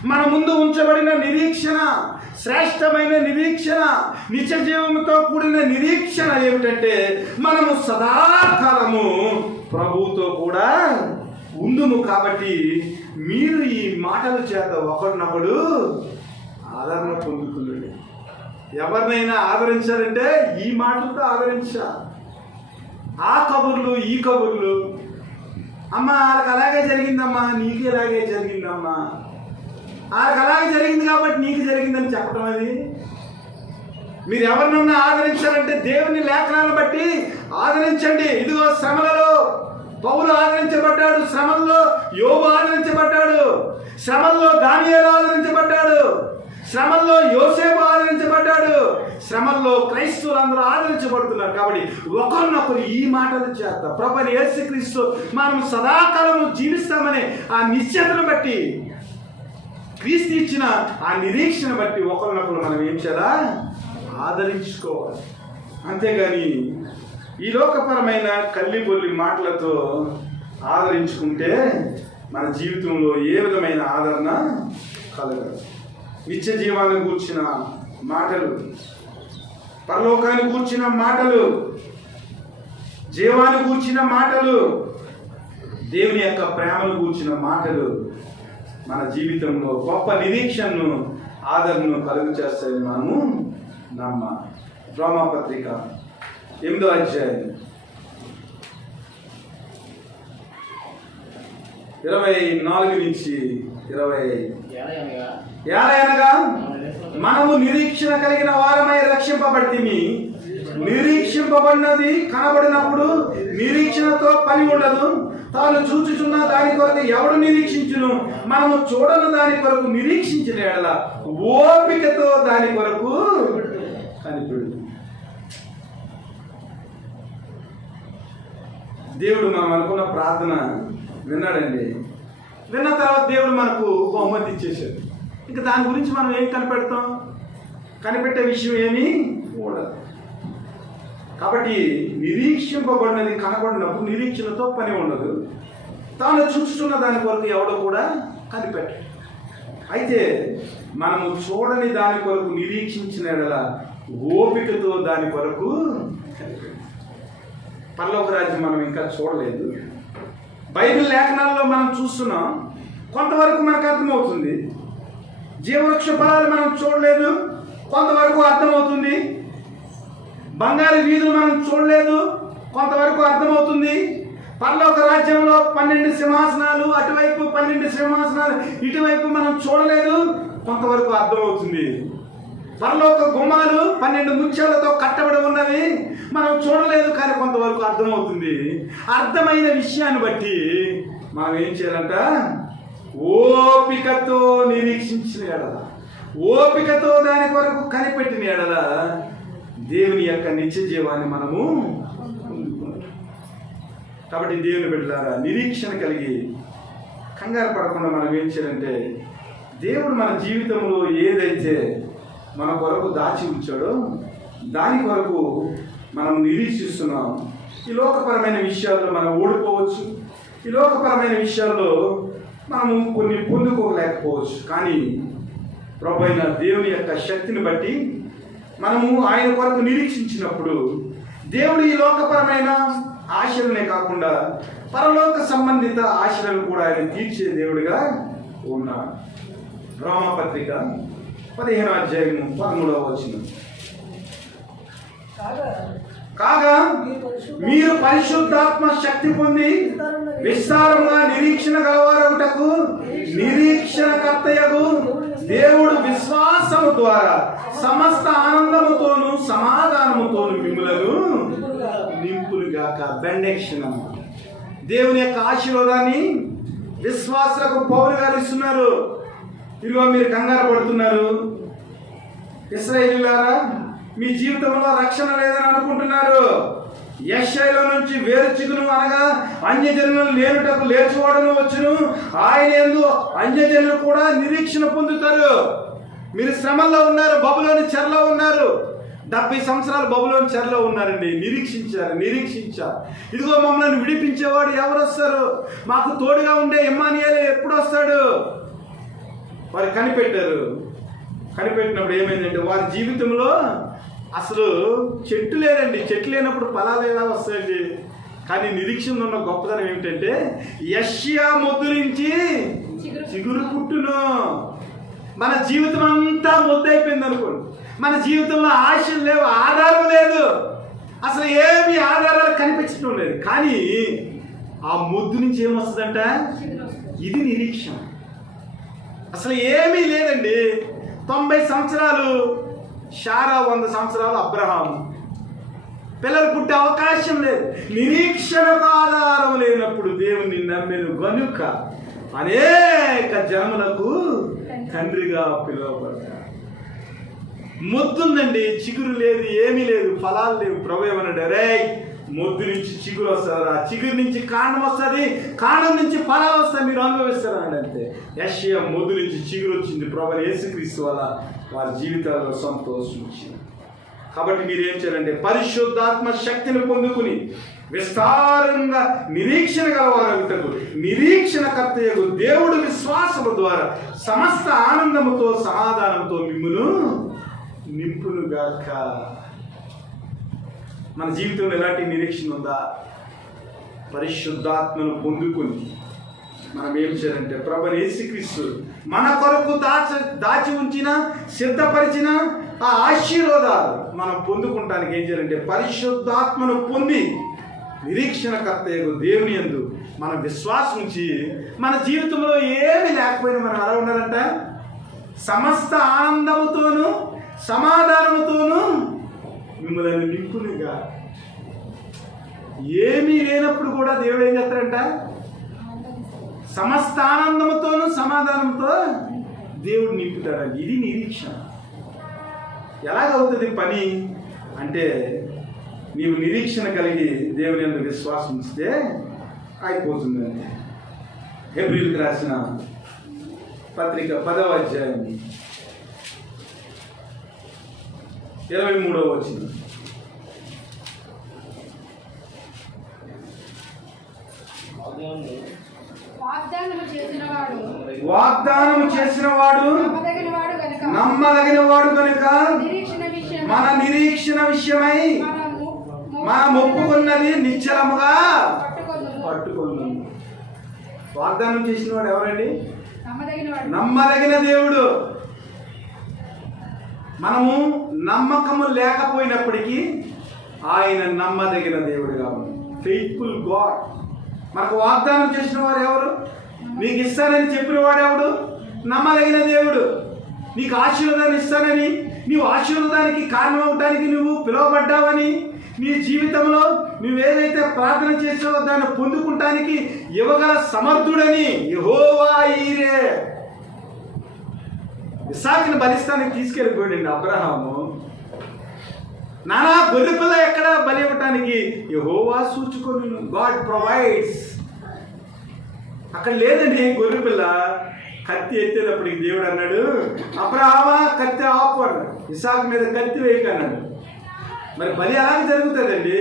మన ముందు ఉంచబడిన నిరీక్షణ, శ్రేష్టమైన నిరీక్షణ, నిత్య జీవముతో కూడిన నిరీక్షణ ఏమిటంటే మనము సదాకాలము ప్రభువుతో కూడా ఉందుము. కాబట్టి మీరు ఈ మాటల చేత ఒకరినొకడు ఆదరణ పొందుతున్నాడు. ఎవరినైనా ఆదరించాలంటే ఈ మాటలతో ఆదరించాలి. ఆ కబుర్లు ఈ కబుర్లు, అమ్మ వాళ్ళకి అలాగే జరిగిందమ్మా, నీకు ఇలాగే జరిగిందమ్మా, వాళ్ళకి అలాగే జరిగింది కాబట్టి నీకు జరిగిందని చెప్పడం. అది మీరు ఎవరినన్నా ఆదరించాలంటే దేవుని లేఖనాలను బట్టి ఆదరించండి. ఇదిగో శ్రమలలో పౌలు ఆదరించబడ్డాడు, శ్రమల్లో యోబు ఆదరించబడ్డాడు, శ్రమల్లో దానియేలు ఆదరించబడ్డాడు, శ్రమల్లో యోసేపు ఆదరించబడ్డాడు, శ్రమల్లో క్రైస్తవులందరూ ఆదరించబడుతున్నారు. కాబట్టి ఒకరినొకరు ఈ మాటల చేత ప్రభువైన యేసుక్రీస్తు మనం సదాకాలము జీవిస్తామనే ఆ నిశ్చయతను బట్టి, క్రీస్తు ఇచ్చిన ఆ నిరీక్షణ బట్టి ఒకరినొకరు మనం ఏం చేయాలా? ఆదరించుకోవాలి. అంతేగాని ఈ లోకపరమైన కల్లిబొల్లి మాటలతో ఆదరించుకుంటే మన జీవితంలో ఏ విధమైన ఆదరణ కలగదు. నిత్య జీవాన్ని కూర్చిన మాటలు, పరలోకాన్ని కూర్చిన మాటలు, జీవాన్ని కూర్చిన మాటలు, దేవుని యొక్క ప్రేమను కూర్చిన మాటలు మన జీవితంలో గొప్ప నిరీక్షణను, ఆదరణను కలుగు చేస్తాయని మనము నమ్మాలి. రోమాపత్రిక 8వ అధ్యాయం 24 నుంచి 25. ఏలయనగా మనము నిరీక్షణ కలిగిన వారమై రక్షింపబడితిమి. నిరీక్షింపబడినది కనబడినప్పుడు నిరీక్షణతో పని ఉండదు. తాను చూచుచున్న దాని కొరకు ఎవడు నిరీక్షించును? మనము చూడని దాని కొరకు నిరీక్షించిన యెడల ఓపికతో దాని కొరకు కనిపెడు. దేవుడు మనం అనుకున్న ప్రార్థన విన్నాడండి. విన్న తర్వాత దేవుడు మనకు బహుమతి ఇచ్చేసాడు. ఇంకా దాని గురించి మనం ఏం కనిపెడతాం? కనిపెట్టే విషయం ఏమీ ఉండదు. కాబట్టి నిరీక్షింపబడినది కనబడినప్పుడు నిరీక్షణతో పని ఉండదు. తాను చూచుతున్న దాని కొరకు ఎవడో కూడా కనిపెట్టాడు. అయితే మనము చూడని దాని కొరకు నిరీక్షించిన యెడల ఓపికతో దాని కొరకు పరలోక రాజ్యం మనం ఇంకా చూడలేదు. బైబిల్ లేఖనాల్లో మనం చూస్తున్నాం, కొంతవరకు మనకు అర్థమవుతుంది. జీవవృక్ష ఫలాలు మనం చూడలేదు, కొంతవరకు అర్థమవుతుంది. బంగారు వీధులు మనం చూడలేదు, కొంతవరకు అర్థమవుతుంది. పరలోక రాజ్యంలో 12 సింహాసనాలు, అటువైపు 12 సింహాసనాలు, ఇటువైపు మనం చూడలేదు, కొంతవరకు అర్థమవుతుంది. పరలోక గుమ్మాలు 12 ముత్యాలతో కట్టబడి ఉన్నవి, మనం చూడలేదు, కానీ కొంతవరకు అర్థమవుతుంది. అర్థమైన విషయాన్ని బట్టి మనం ఏం చేయాలంట? ఓపికతో నిరీక్షించిన యెడల, ఓపికతో దాని కొరకు కనిపెట్టిన యెడల దేవుని యొక్క నిత్య జీవాన్ని మనము పొందుకుంటాం. కాబట్టి దేవుని బిడ్డలారా, నిరీక్షణ కలిగి కంగారు పడకుండా మనం ఏం చేయాలంటే, దేవుడు మన జీవితంలో ఏదైతే మన కొరకు దాచి ఉంచాడో దాని కొరకు మనం నిరీక్షిస్తున్నాం. ఈ లోకపరమైన విషయాల్లో మనం ఓడిపోవచ్చు, ఈ లోకపరమైన విషయాల్లో మనము కొన్ని పొందుకోలేకపోవచ్చు. కానీ ప్రభు అయిన దేవుని యొక్క శక్తిని బట్టి మనము ఆయన కొరకు నిరీక్షించినప్పుడు దేవుడు ఈ లోకపరమైన ఆశలనే కాకుండా పరలోక సంబంధిత ఆశలను కూడా ఆయన తీర్చే దేవుడిగా ఉన్నాడు. రోమపత్రిక 15వ అధ్యాయము 13వ వచనం. కాగా మీరు పరిశుద్ధాత్మ శక్తి పొంది విస్తారముగా నిరీక్షణ గలవారగుటకు నిరీక్షణకర్తయగు దేవుడు విశ్వాసము ద్వారా సమస్త ఆనందముతోను సమాధానముతోను మిమ్ములను నింపులుగాక. బెండెక్షన్. దేవుని యొక్క ఆశీర్వాదాన్ని విశ్వాసులకు పౌలు గారు ఇస్తున్నారు. ఇదిగో మీరు కంగారు పడుతున్నారు, ఇశ్రాయేలీయులారా, మీ జీవితంలో రక్షణ లేదని అనుకుంటున్నారు. యెషయాలో నుంచి వేరు చిగురు అనగా అన్యజనులను లేనుటకు లేచివాడును వచ్చును. ఆయన యందు అన్యజనులు కూడా నిరీక్షణ పొందుతారు. మీరు శ్రమల్లో ఉన్నారు, బబులోని చెరలో ఉన్నారు. 70 సంవత్సరాలు బబులోని చెరలో ఉన్నారండి. నిరీక్షించారు. ఇదిగో మమ్మల్ని విడిపించేవాడు ఎవరు వస్తారు? మాకు తోడుగా ఉండే ఇమ్మానుయేలు ఎప్పుడు వస్తాడు? వారు కనిపెట్టినప్పుడు ఏమైందంటే వారి జీవితంలో అసలు చెట్టు లేదండి. చెట్టు లేనప్పుడు ఫలాలు ఎలా వస్తాయండి? కానీ నిరీక్షణ ఉన్న గొప్పదనం ఏమిటంటే యెషయా మొద్దు నుంచి చిగురు పుట్టును. మన జీవితం అంతా మొద్దైపోయింది అనుకోండి. మన జీవితంలో ఆశలు లేవు, ఆధారం లేదు, అసలు ఏమి ఆధారాలు కనిపించడం లేదు. కానీ ఆ మొద్దు నుంచి ఏమొస్తుందంట? ఇది నిరీక్షణ. అసలు ఏమీ లేదండి. 90 సంవత్సరాలు శారా, 100 సంవత్సరాలు అబ్రహాము. పిల్లలు పుట్టే అవకాశం లేదు. నిరీక్షణకు ఆధారం లేనప్పుడు దేవుని నమ్మెను గనుక అనేక జన్మలకు తండ్రిగా పిలువబడ్డాడు. మొద్దుందండి, చిగురు లేదు, ఏమీ లేదు, ఫలాలు లేవు. ప్రభు ఏమన్నాడు? రే, మొద్దు నుంచి చిగురు వస్తుంది, ఆ చిగురు నుంచి కాండం వస్తుంది, కాండం నుంచి ఫలాలు వస్తాయి, మీరు అనుభవిస్తారు అని. అంతే. యెషయా మొద్దు నుంచి చిగురు వచ్చింది. ప్రభు యేసుక్రీస్తు వల్ల వారి జీవితాల్లో సంతోషం వచ్చింది. కాబట్టి మీరు ఏం చేయాలంటే పరిశుద్ధాత్మ శక్తిని పొందుకుని విస్తారంగా నిరీక్షణ గలవారగుటకు నిరీక్షణకర్తయగు దేవుడు విశ్వాసము ద్వారా సమస్త ఆనందముతో సమాధానంతో మిమ్మును నింపునుగాక. మన జీవితంలో ఎలాంటి నిరీక్షణ ఉందా? పరిశుద్ధాత్మను పొందుకుని మనం ఏం చేయాలంటే ప్రభువు యేసుక్రీస్తు మన కొరకు దాచి ఉంచిన సిద్ధపరిచిన ఆ ఆశీర్వాదాలు మనం పొందుకుంటానికి ఏం చేయాలంటే పరిశుద్ధాత్మను పొంది నిరీక్షణకర్తయగు దేవుని యందు మన విశ్వాసం ఉంచి మన జీవితంలో ఏమి లేకపోయినా మనం ఎలా ఉండాలంట? సమస్త ఆనందముతోనూ సమాధానముతోనూ మిమ్మల్ని నింపునిగా. ఏమీ లేనప్పుడు కూడా దేవుడు ఏం చేస్తాడంట? సమస్త ఆనందముతోనూ సమాధానంతో దేవుడు నింపుతాడండి. ఇది నిరీక్షణ. ఎలాగవుతుంది పని అంటే నీవు నిరీక్షణ కలిగి దేవుని యందు విశ్వాసం ఉంచితే అయిపోతుందండి. హెబ్రీయులకు రాసిన పత్రిక 10వ అధ్యాయం 23వ వచనం. వాగ్దానము చేసిన వాడు నమ్మదగిన వాడు కనుక మన నిరీక్షణ విషయమై మనం ఒప్పుకున్నది నిశ్చలముగా పట్టుకున్నాం. వాగ్దానం చేసిన వాడు ఎవరండి? నమ్మదగిన దేవుడు. మనము నమ్మకము లేకపోయినప్పటికీ ఆయన నమ్మదగిన దేవుడుగా ఉంది. Faithful God. మనకు వాగ్దానం చేసిన వారు ఎవరు? నీకు ఇస్తానని చెప్పిన వాడు ఎవడు? నమ్మదగిన దేవుడు. నీకు ఆశీర్వాదాన్ని ఇస్తానని, నీవు ఆశీర్వాదానికి కారణం అవడానికి నువ్వు పిలువబడ్డావని, నీ జీవితంలో నువ్వేదైతే ప్రార్థన చేసావో దాన్ని పొందుకుంటానికి ఇవ్వగల సమర్థుడని యెహోవా ఈరే. ఇస్సాకుని బలిస్తానికి తీసుకెళ్ళిపోయాడండి అబ్రహాము. నానా గొర్రెపిల్ల ఎక్కడ బలి ఇవ్వటానికి యెహోవా సూచుకొని. God provides. అక్కడ లేదండి గొర్రెపిల్ల. కత్తి ఎత్తేటప్పటికి దేవుడు అన్నాడు, అబ్రహామా కత్తి ఆపు అన్నాడు. ఇస్సాకు మీద కత్తి వేయకన్నాడు. మరి బలి అలాగే జరుగుతుందండి.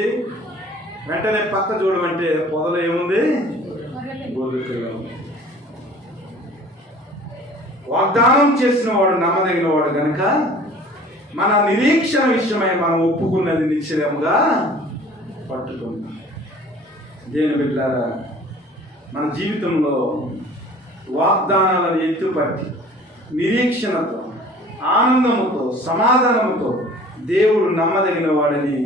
వెంటనే పక్క చూడమంటే పొదలో ఏముంది? గొర్రెపిల్ల. వాగ్దానం చేసిన వాడు నమ్మదగిన వాడు కనుక మన నిరీక్షణ విషయమై మనం ఒప్పుకున్నది నిశ్చయముగా పట్టుకుందాం. దేవుని బిడ్డలారా, మన జీవితంలో వాగ్దానాలను ఎత్తుపట్టి నిరీక్షణతో ఆనందముతో సమాధానముతో దేవుడు నమ్మదగిన వాడని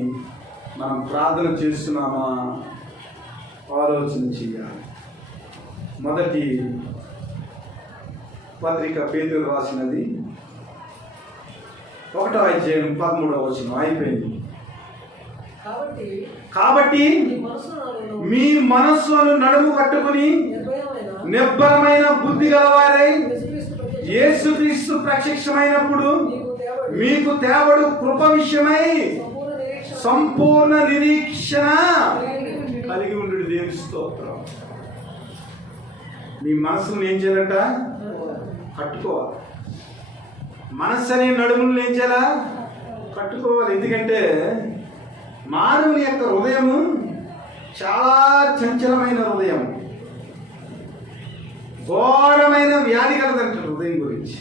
మనం ప్రార్థన చేస్తున్నామా? ఆలోచన చేయాలి. మొదటి పత్రిక పేతురు రాసినది 1వ అధ్యాయం 13వ వచనం అయిపోయింది. కాబట్టి మీ మనస్సును నడుము కట్టుకుని నిబ్బరమైన బుద్ధి గలవారై యేసుక్రీస్తు ప్రత్యక్షమైనప్పుడు మీకు తేబడు కృప విషయమై సంపూర్ణ నిరీక్షణ కలిగి ఉండు. దేవుని స్తోత్రం. మీ మనసును ఏం చేయాలంట? కట్టుకోవాలి. మనస్సు అనే నడుములను ఏం చేయాలా? కట్టుకోవాలి. ఎందుకంటే మానవుని యొక్క హృదయము చాలా చంచలమైన హృదయం, ఘోరమైన వ్యాధి కలదంటారు హృదయం గురించి.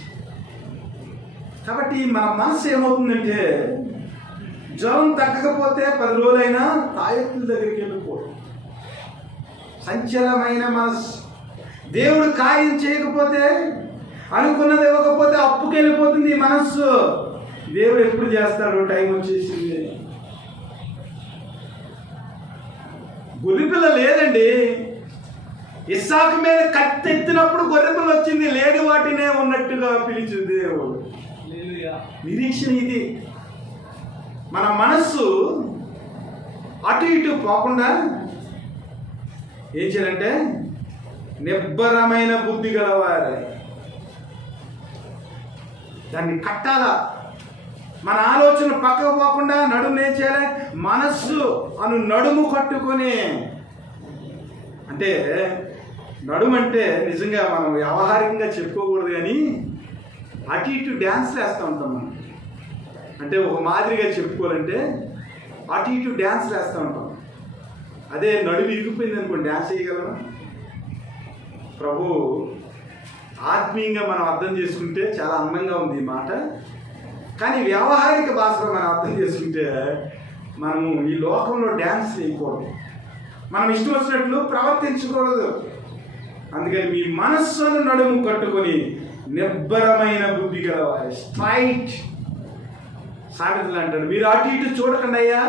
కాబట్టి మన మనసు ఏమవుతుందంటే, జ్వరం తగ్గకపోతే 10 రోజులైనా తాయెత్తుల దగ్గరికి వెళ్ళిపోవడం. సంచలమైన మనసు. దేవుడు కార్యం చేయకపోతే, అనుకున్నది ఇవ్వకపోతే అప్పుకి వెళ్ళిపోతుంది ఈ మనస్సు. దేవుడు ఎప్పుడు చేస్తాడు? టైం వచ్చేసింది. గొర్రెపిల్ల లేదండి. ఇస్సాకు మీద కత్తెత్తినప్పుడు గొర్రెపిల్ల వచ్చింది. లేని వాటినే ఉన్నట్టుగా పిలిచింది దేవుడు. నిరీక్షణ ఇది. మన మనస్సు అటు ఇటు పోకుండా ఏం చేయాలంటే, నిబ్బరమైన బుద్ధి గలవారే. దాన్ని కట్టాలా. మన ఆలోచన పక్కకు పోకుండా నడుము ఏం చేయాలి? మనస్సు అను నడుము కట్టుకొని. అంటే నడుము అంటే నిజంగా మనం వ్యవహారికంగా చెప్పుకోకూడదు, కానీ అటు ఇటు డ్యాన్స్లు వేస్తూ ఉంటాం మనం. అంటే ఒక మాదిరిగా చెప్పుకోవాలంటే అటు ఇటు డ్యాన్స్లు వేస్తూ ఉంటాం. అదే నడుము ఇరిగిపోయింది అనుకోండి, డ్యాన్స్ చేయగలమా? ప్రభు ఆత్మీయంగా మనం అర్థం చేసుకుంటే చాలా అందంగా ఉంది ఈ మాట. కానీ వ్యవహారిక భాషలో మనం అర్థం చేసుకుంటే మనము ఈ లోకంలో డ్యాన్స్ చేయకూడదు, మనం ఇష్టం వచ్చినట్లు ప్రవర్తించకూడదు. అందుకని మీ మనస్సును నడుము కట్టుకొని నిబ్బరమైన బుద్ధి గలవారు. స్ట్రైట్ సామెతలు అంటాడు, మీరు అటు ఇటు చూడకండి అయ్యా,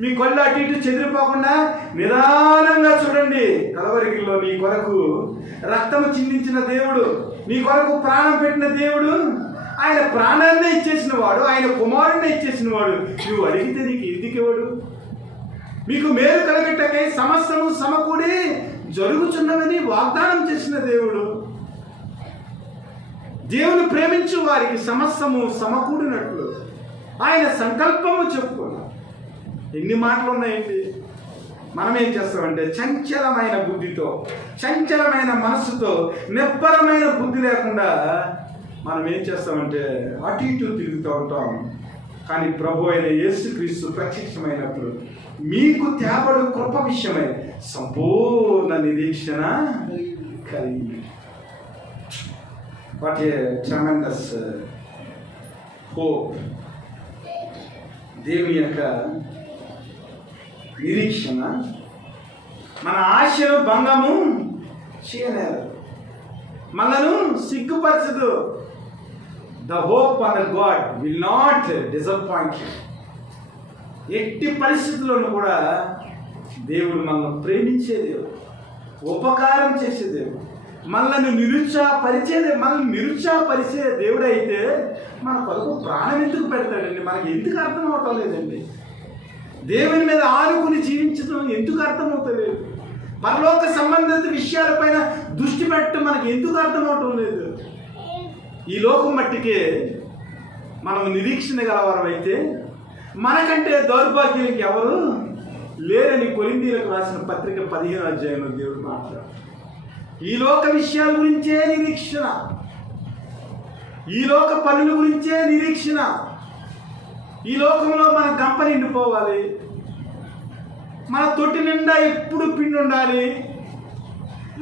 మీ కళ్ళు అటు ఇటు చెదిరిపోకుండా నిదానంగా చూడండి. కలవరిలో నీ కొరకు రక్తము చిందించిన దేవుడు, నీ కొరకు ప్రాణం పెట్టిన దేవుడు, ఆయన ప్రాణాన్నే ఇచ్చేసిన వాడు, ఆయన కుమారుడినే ఇచ్చేసిన వాడు. నువ్వు అడిగితే నీకు ఎందుకు ఇవ్వడు? మీకు మేలు కలగటకై సమస్తము సమకూడి జరుగుచున్నవని వాగ్దానం చేసిన దేవుడు. దేవుని ప్రేమించు వారికి సమస్తము సమకూడినట్లు ఆయన సంకల్పము చెప్పుకున్నాం. ఎన్ని మాటలు ఉన్నాయండి. మనం ఏం చేస్తామంటే చంచలమైన బుద్ధితో, చంచలమైన మనస్సుతో, నిబ్బరమైన బుద్ధి లేకుండా మనం ఏం చేస్తామంటే అటు ఇటు తిరుగుతూ ఉంటాం. కానీ ప్రభు అయిన యేసుక్రీస్తు ప్రత్యక్షమైనప్పుడు మీకు తేబడు కృప విషయమై సంపూర్ణ నిరీక్షణ కలిగి. What a tremendous hope. దేవుని యొక్క నిరీక్షణ మన ఆశను భంగము చేయలేదు, మనను సిగ్గుపరచదు. The hope on the God will not disappoint you. ఎట్టి పరిస్థితుల్లోనూ కూడా దేవుడు మనల్ని ప్రేమించే దేవుడు, ఉపకారం చేసే దేవుడు, మనల్ని నిరుత్సాహపరిచే దేవుడు అయితే మన కొరకు ప్రాణం ఎందుకు పెడతాడండి? మనకి ఎందుకు అర్థం అవటం లేదండి? దేవుని మీద ఆనుకుని జీవించడం ఎందుకు అర్థమవుతలేదు? పరలోక సంబంధిత విషయాలపైన దృష్టి పెట్టడం మనకి ఎందుకు అర్థమవటం లేదు? ఈ లోకం మట్టికే మనం నిరీక్షణ గలవారం అయితే మనకంటే దౌర్భాగ్యానికి ఎవరు లేరని కొరింథీయులకు రాసిన పత్రిక 15వ అధ్యాయంలో దేవుడు మాట్లాడు. ఈ లోక విషయాల గురించే నిరీక్షణ, ఈ లోక పనుల గురించే నిరీక్షణ. ఈ లోకంలో మన గంప నిండిపోవాలి, మన తొట్టి నిండా ఎప్పుడు పిండి ఉండాలి,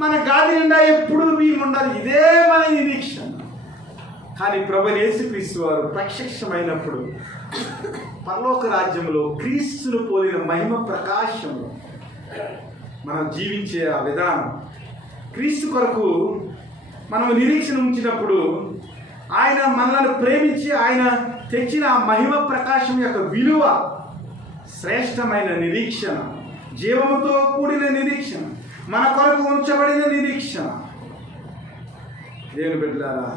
మన గాది నిండా ఎప్పుడు బియ్యం ఉండాలి. ఇదే మన నిరీక్షణ. కానీ ప్రభువైన యేసుక్రీస్తు వారు ప్రత్యక్షమైనప్పుడు పరలోక రాజ్యంలో క్రీస్తును పోలిన మహిమ ప్రకాశంలో మనం జీవించే ఆ విధానం, క్రీస్తు కొరకు మనం నిరీక్షణ ఉంచినప్పుడు ఆయన మనల్ని ప్రేమించి ఆయన తెచ్చిన ఆ మహిమ ప్రకాశం యొక్క విలువ, శ్రేష్టమైన నిరీక్షణ, జీవముతో కూడిన నిరీక్షణ, మన కొరకు ఉంచబడిన నిరీక్షణ. దేవుని బిడ్డలారా,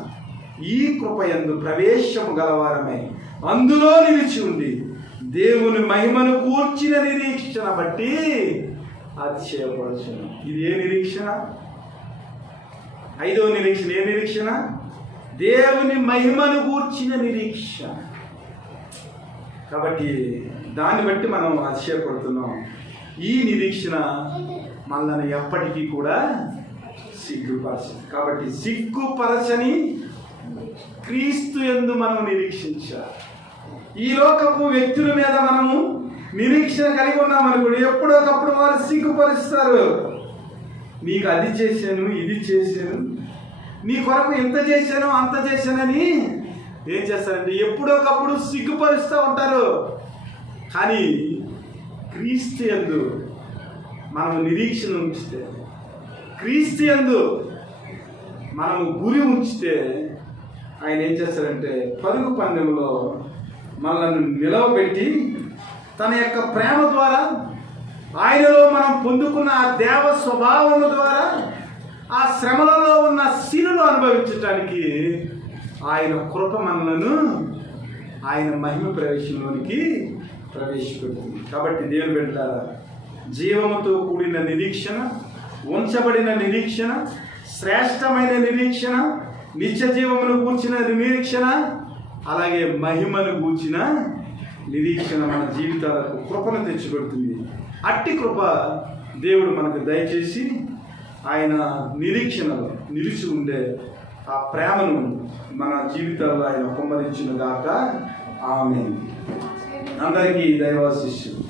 ఈ కృపయందు ప్రవేశము గలవారమై అందులో నిలిచి ఉండి దేవుని మహిమను కూర్చిన నిరీక్షణ బట్టి అతిశయపరచును. ఇది ఏ నిరీక్షణ? 5వ నిరీక్షణ. ఏ నిరీక్షణ? దేవుని మహిమను కూర్చిన నిరీక్షణ. కాబట్టి దాన్ని బట్టి మనం అతిశయపడుతున్నాం. ఈ నిరీక్షణ మనల్ని ఎప్పటికీ కూడా సిగ్గుపరచదు. కాబట్టి సిగ్గుపరచని క్రీస్తు యందు మనం నిరీక్షించాలి. ఈ లోకపు వ్యక్తుల మీద మనము నిరీక్షణ కలిగి ఉన్నామనుకోండి, ఎప్పుడో ఒకప్పుడు వారు సిగ్గుపరుస్తారు. నీకు అది చేశాను, ఇది చేశాను, నీ కొరకు ఇంత చేశాను, అంత చేశానని ఏం చేస్తారంటే ఎప్పుడో ఒకప్పుడు సిగ్గుపరుస్తూ ఉంటారు. కానీ క్రీస్తు యందు మనము నిరీక్షణ ఉంచితే, క్రీస్తు యందు మనము గురి ఉంచితే ఆయన ఏం చేస్తారంటే పరుగు పందెంలో మనల్ని నిలవబెట్టి తన యొక్క ప్రేమ ద్వారా, ఆయనలో మనం పొందుకున్న ఆ దేవ స్వభావము ద్వారా ఆ శ్రమలలో ఉన్న శిలును అనుభవించటానికి ఆయన కృప మనలను ఆయన మహిమ ప్రవేశంలోనికి ప్రవేశపెడుతుంది. కాబట్టి దేవుని బిడ్డలారా, జీవముతో కూడిన నిరీక్షణ, ఉంచబడిన నిరీక్షణ, శ్రేష్టమైన నిరీక్షణ, నిత్య జీవమును గూర్చిన నిరీక్షణ, అలాగే మహిమను గూర్చిన నిరీక్షణ మన జీవితాలకు కృపను తెచ్చిపెడుతుంది. అట్టి కృప దేవుడు మనకు దయచేసి ఆయన నిరీక్షణలో నిలిచి ఉండే ఆ ప్రేమను మన జీవితాల్లో ఆయన కుమ్మరించిన దాకా ఆమేన్. అందరికీ దైవాశీస్సులు.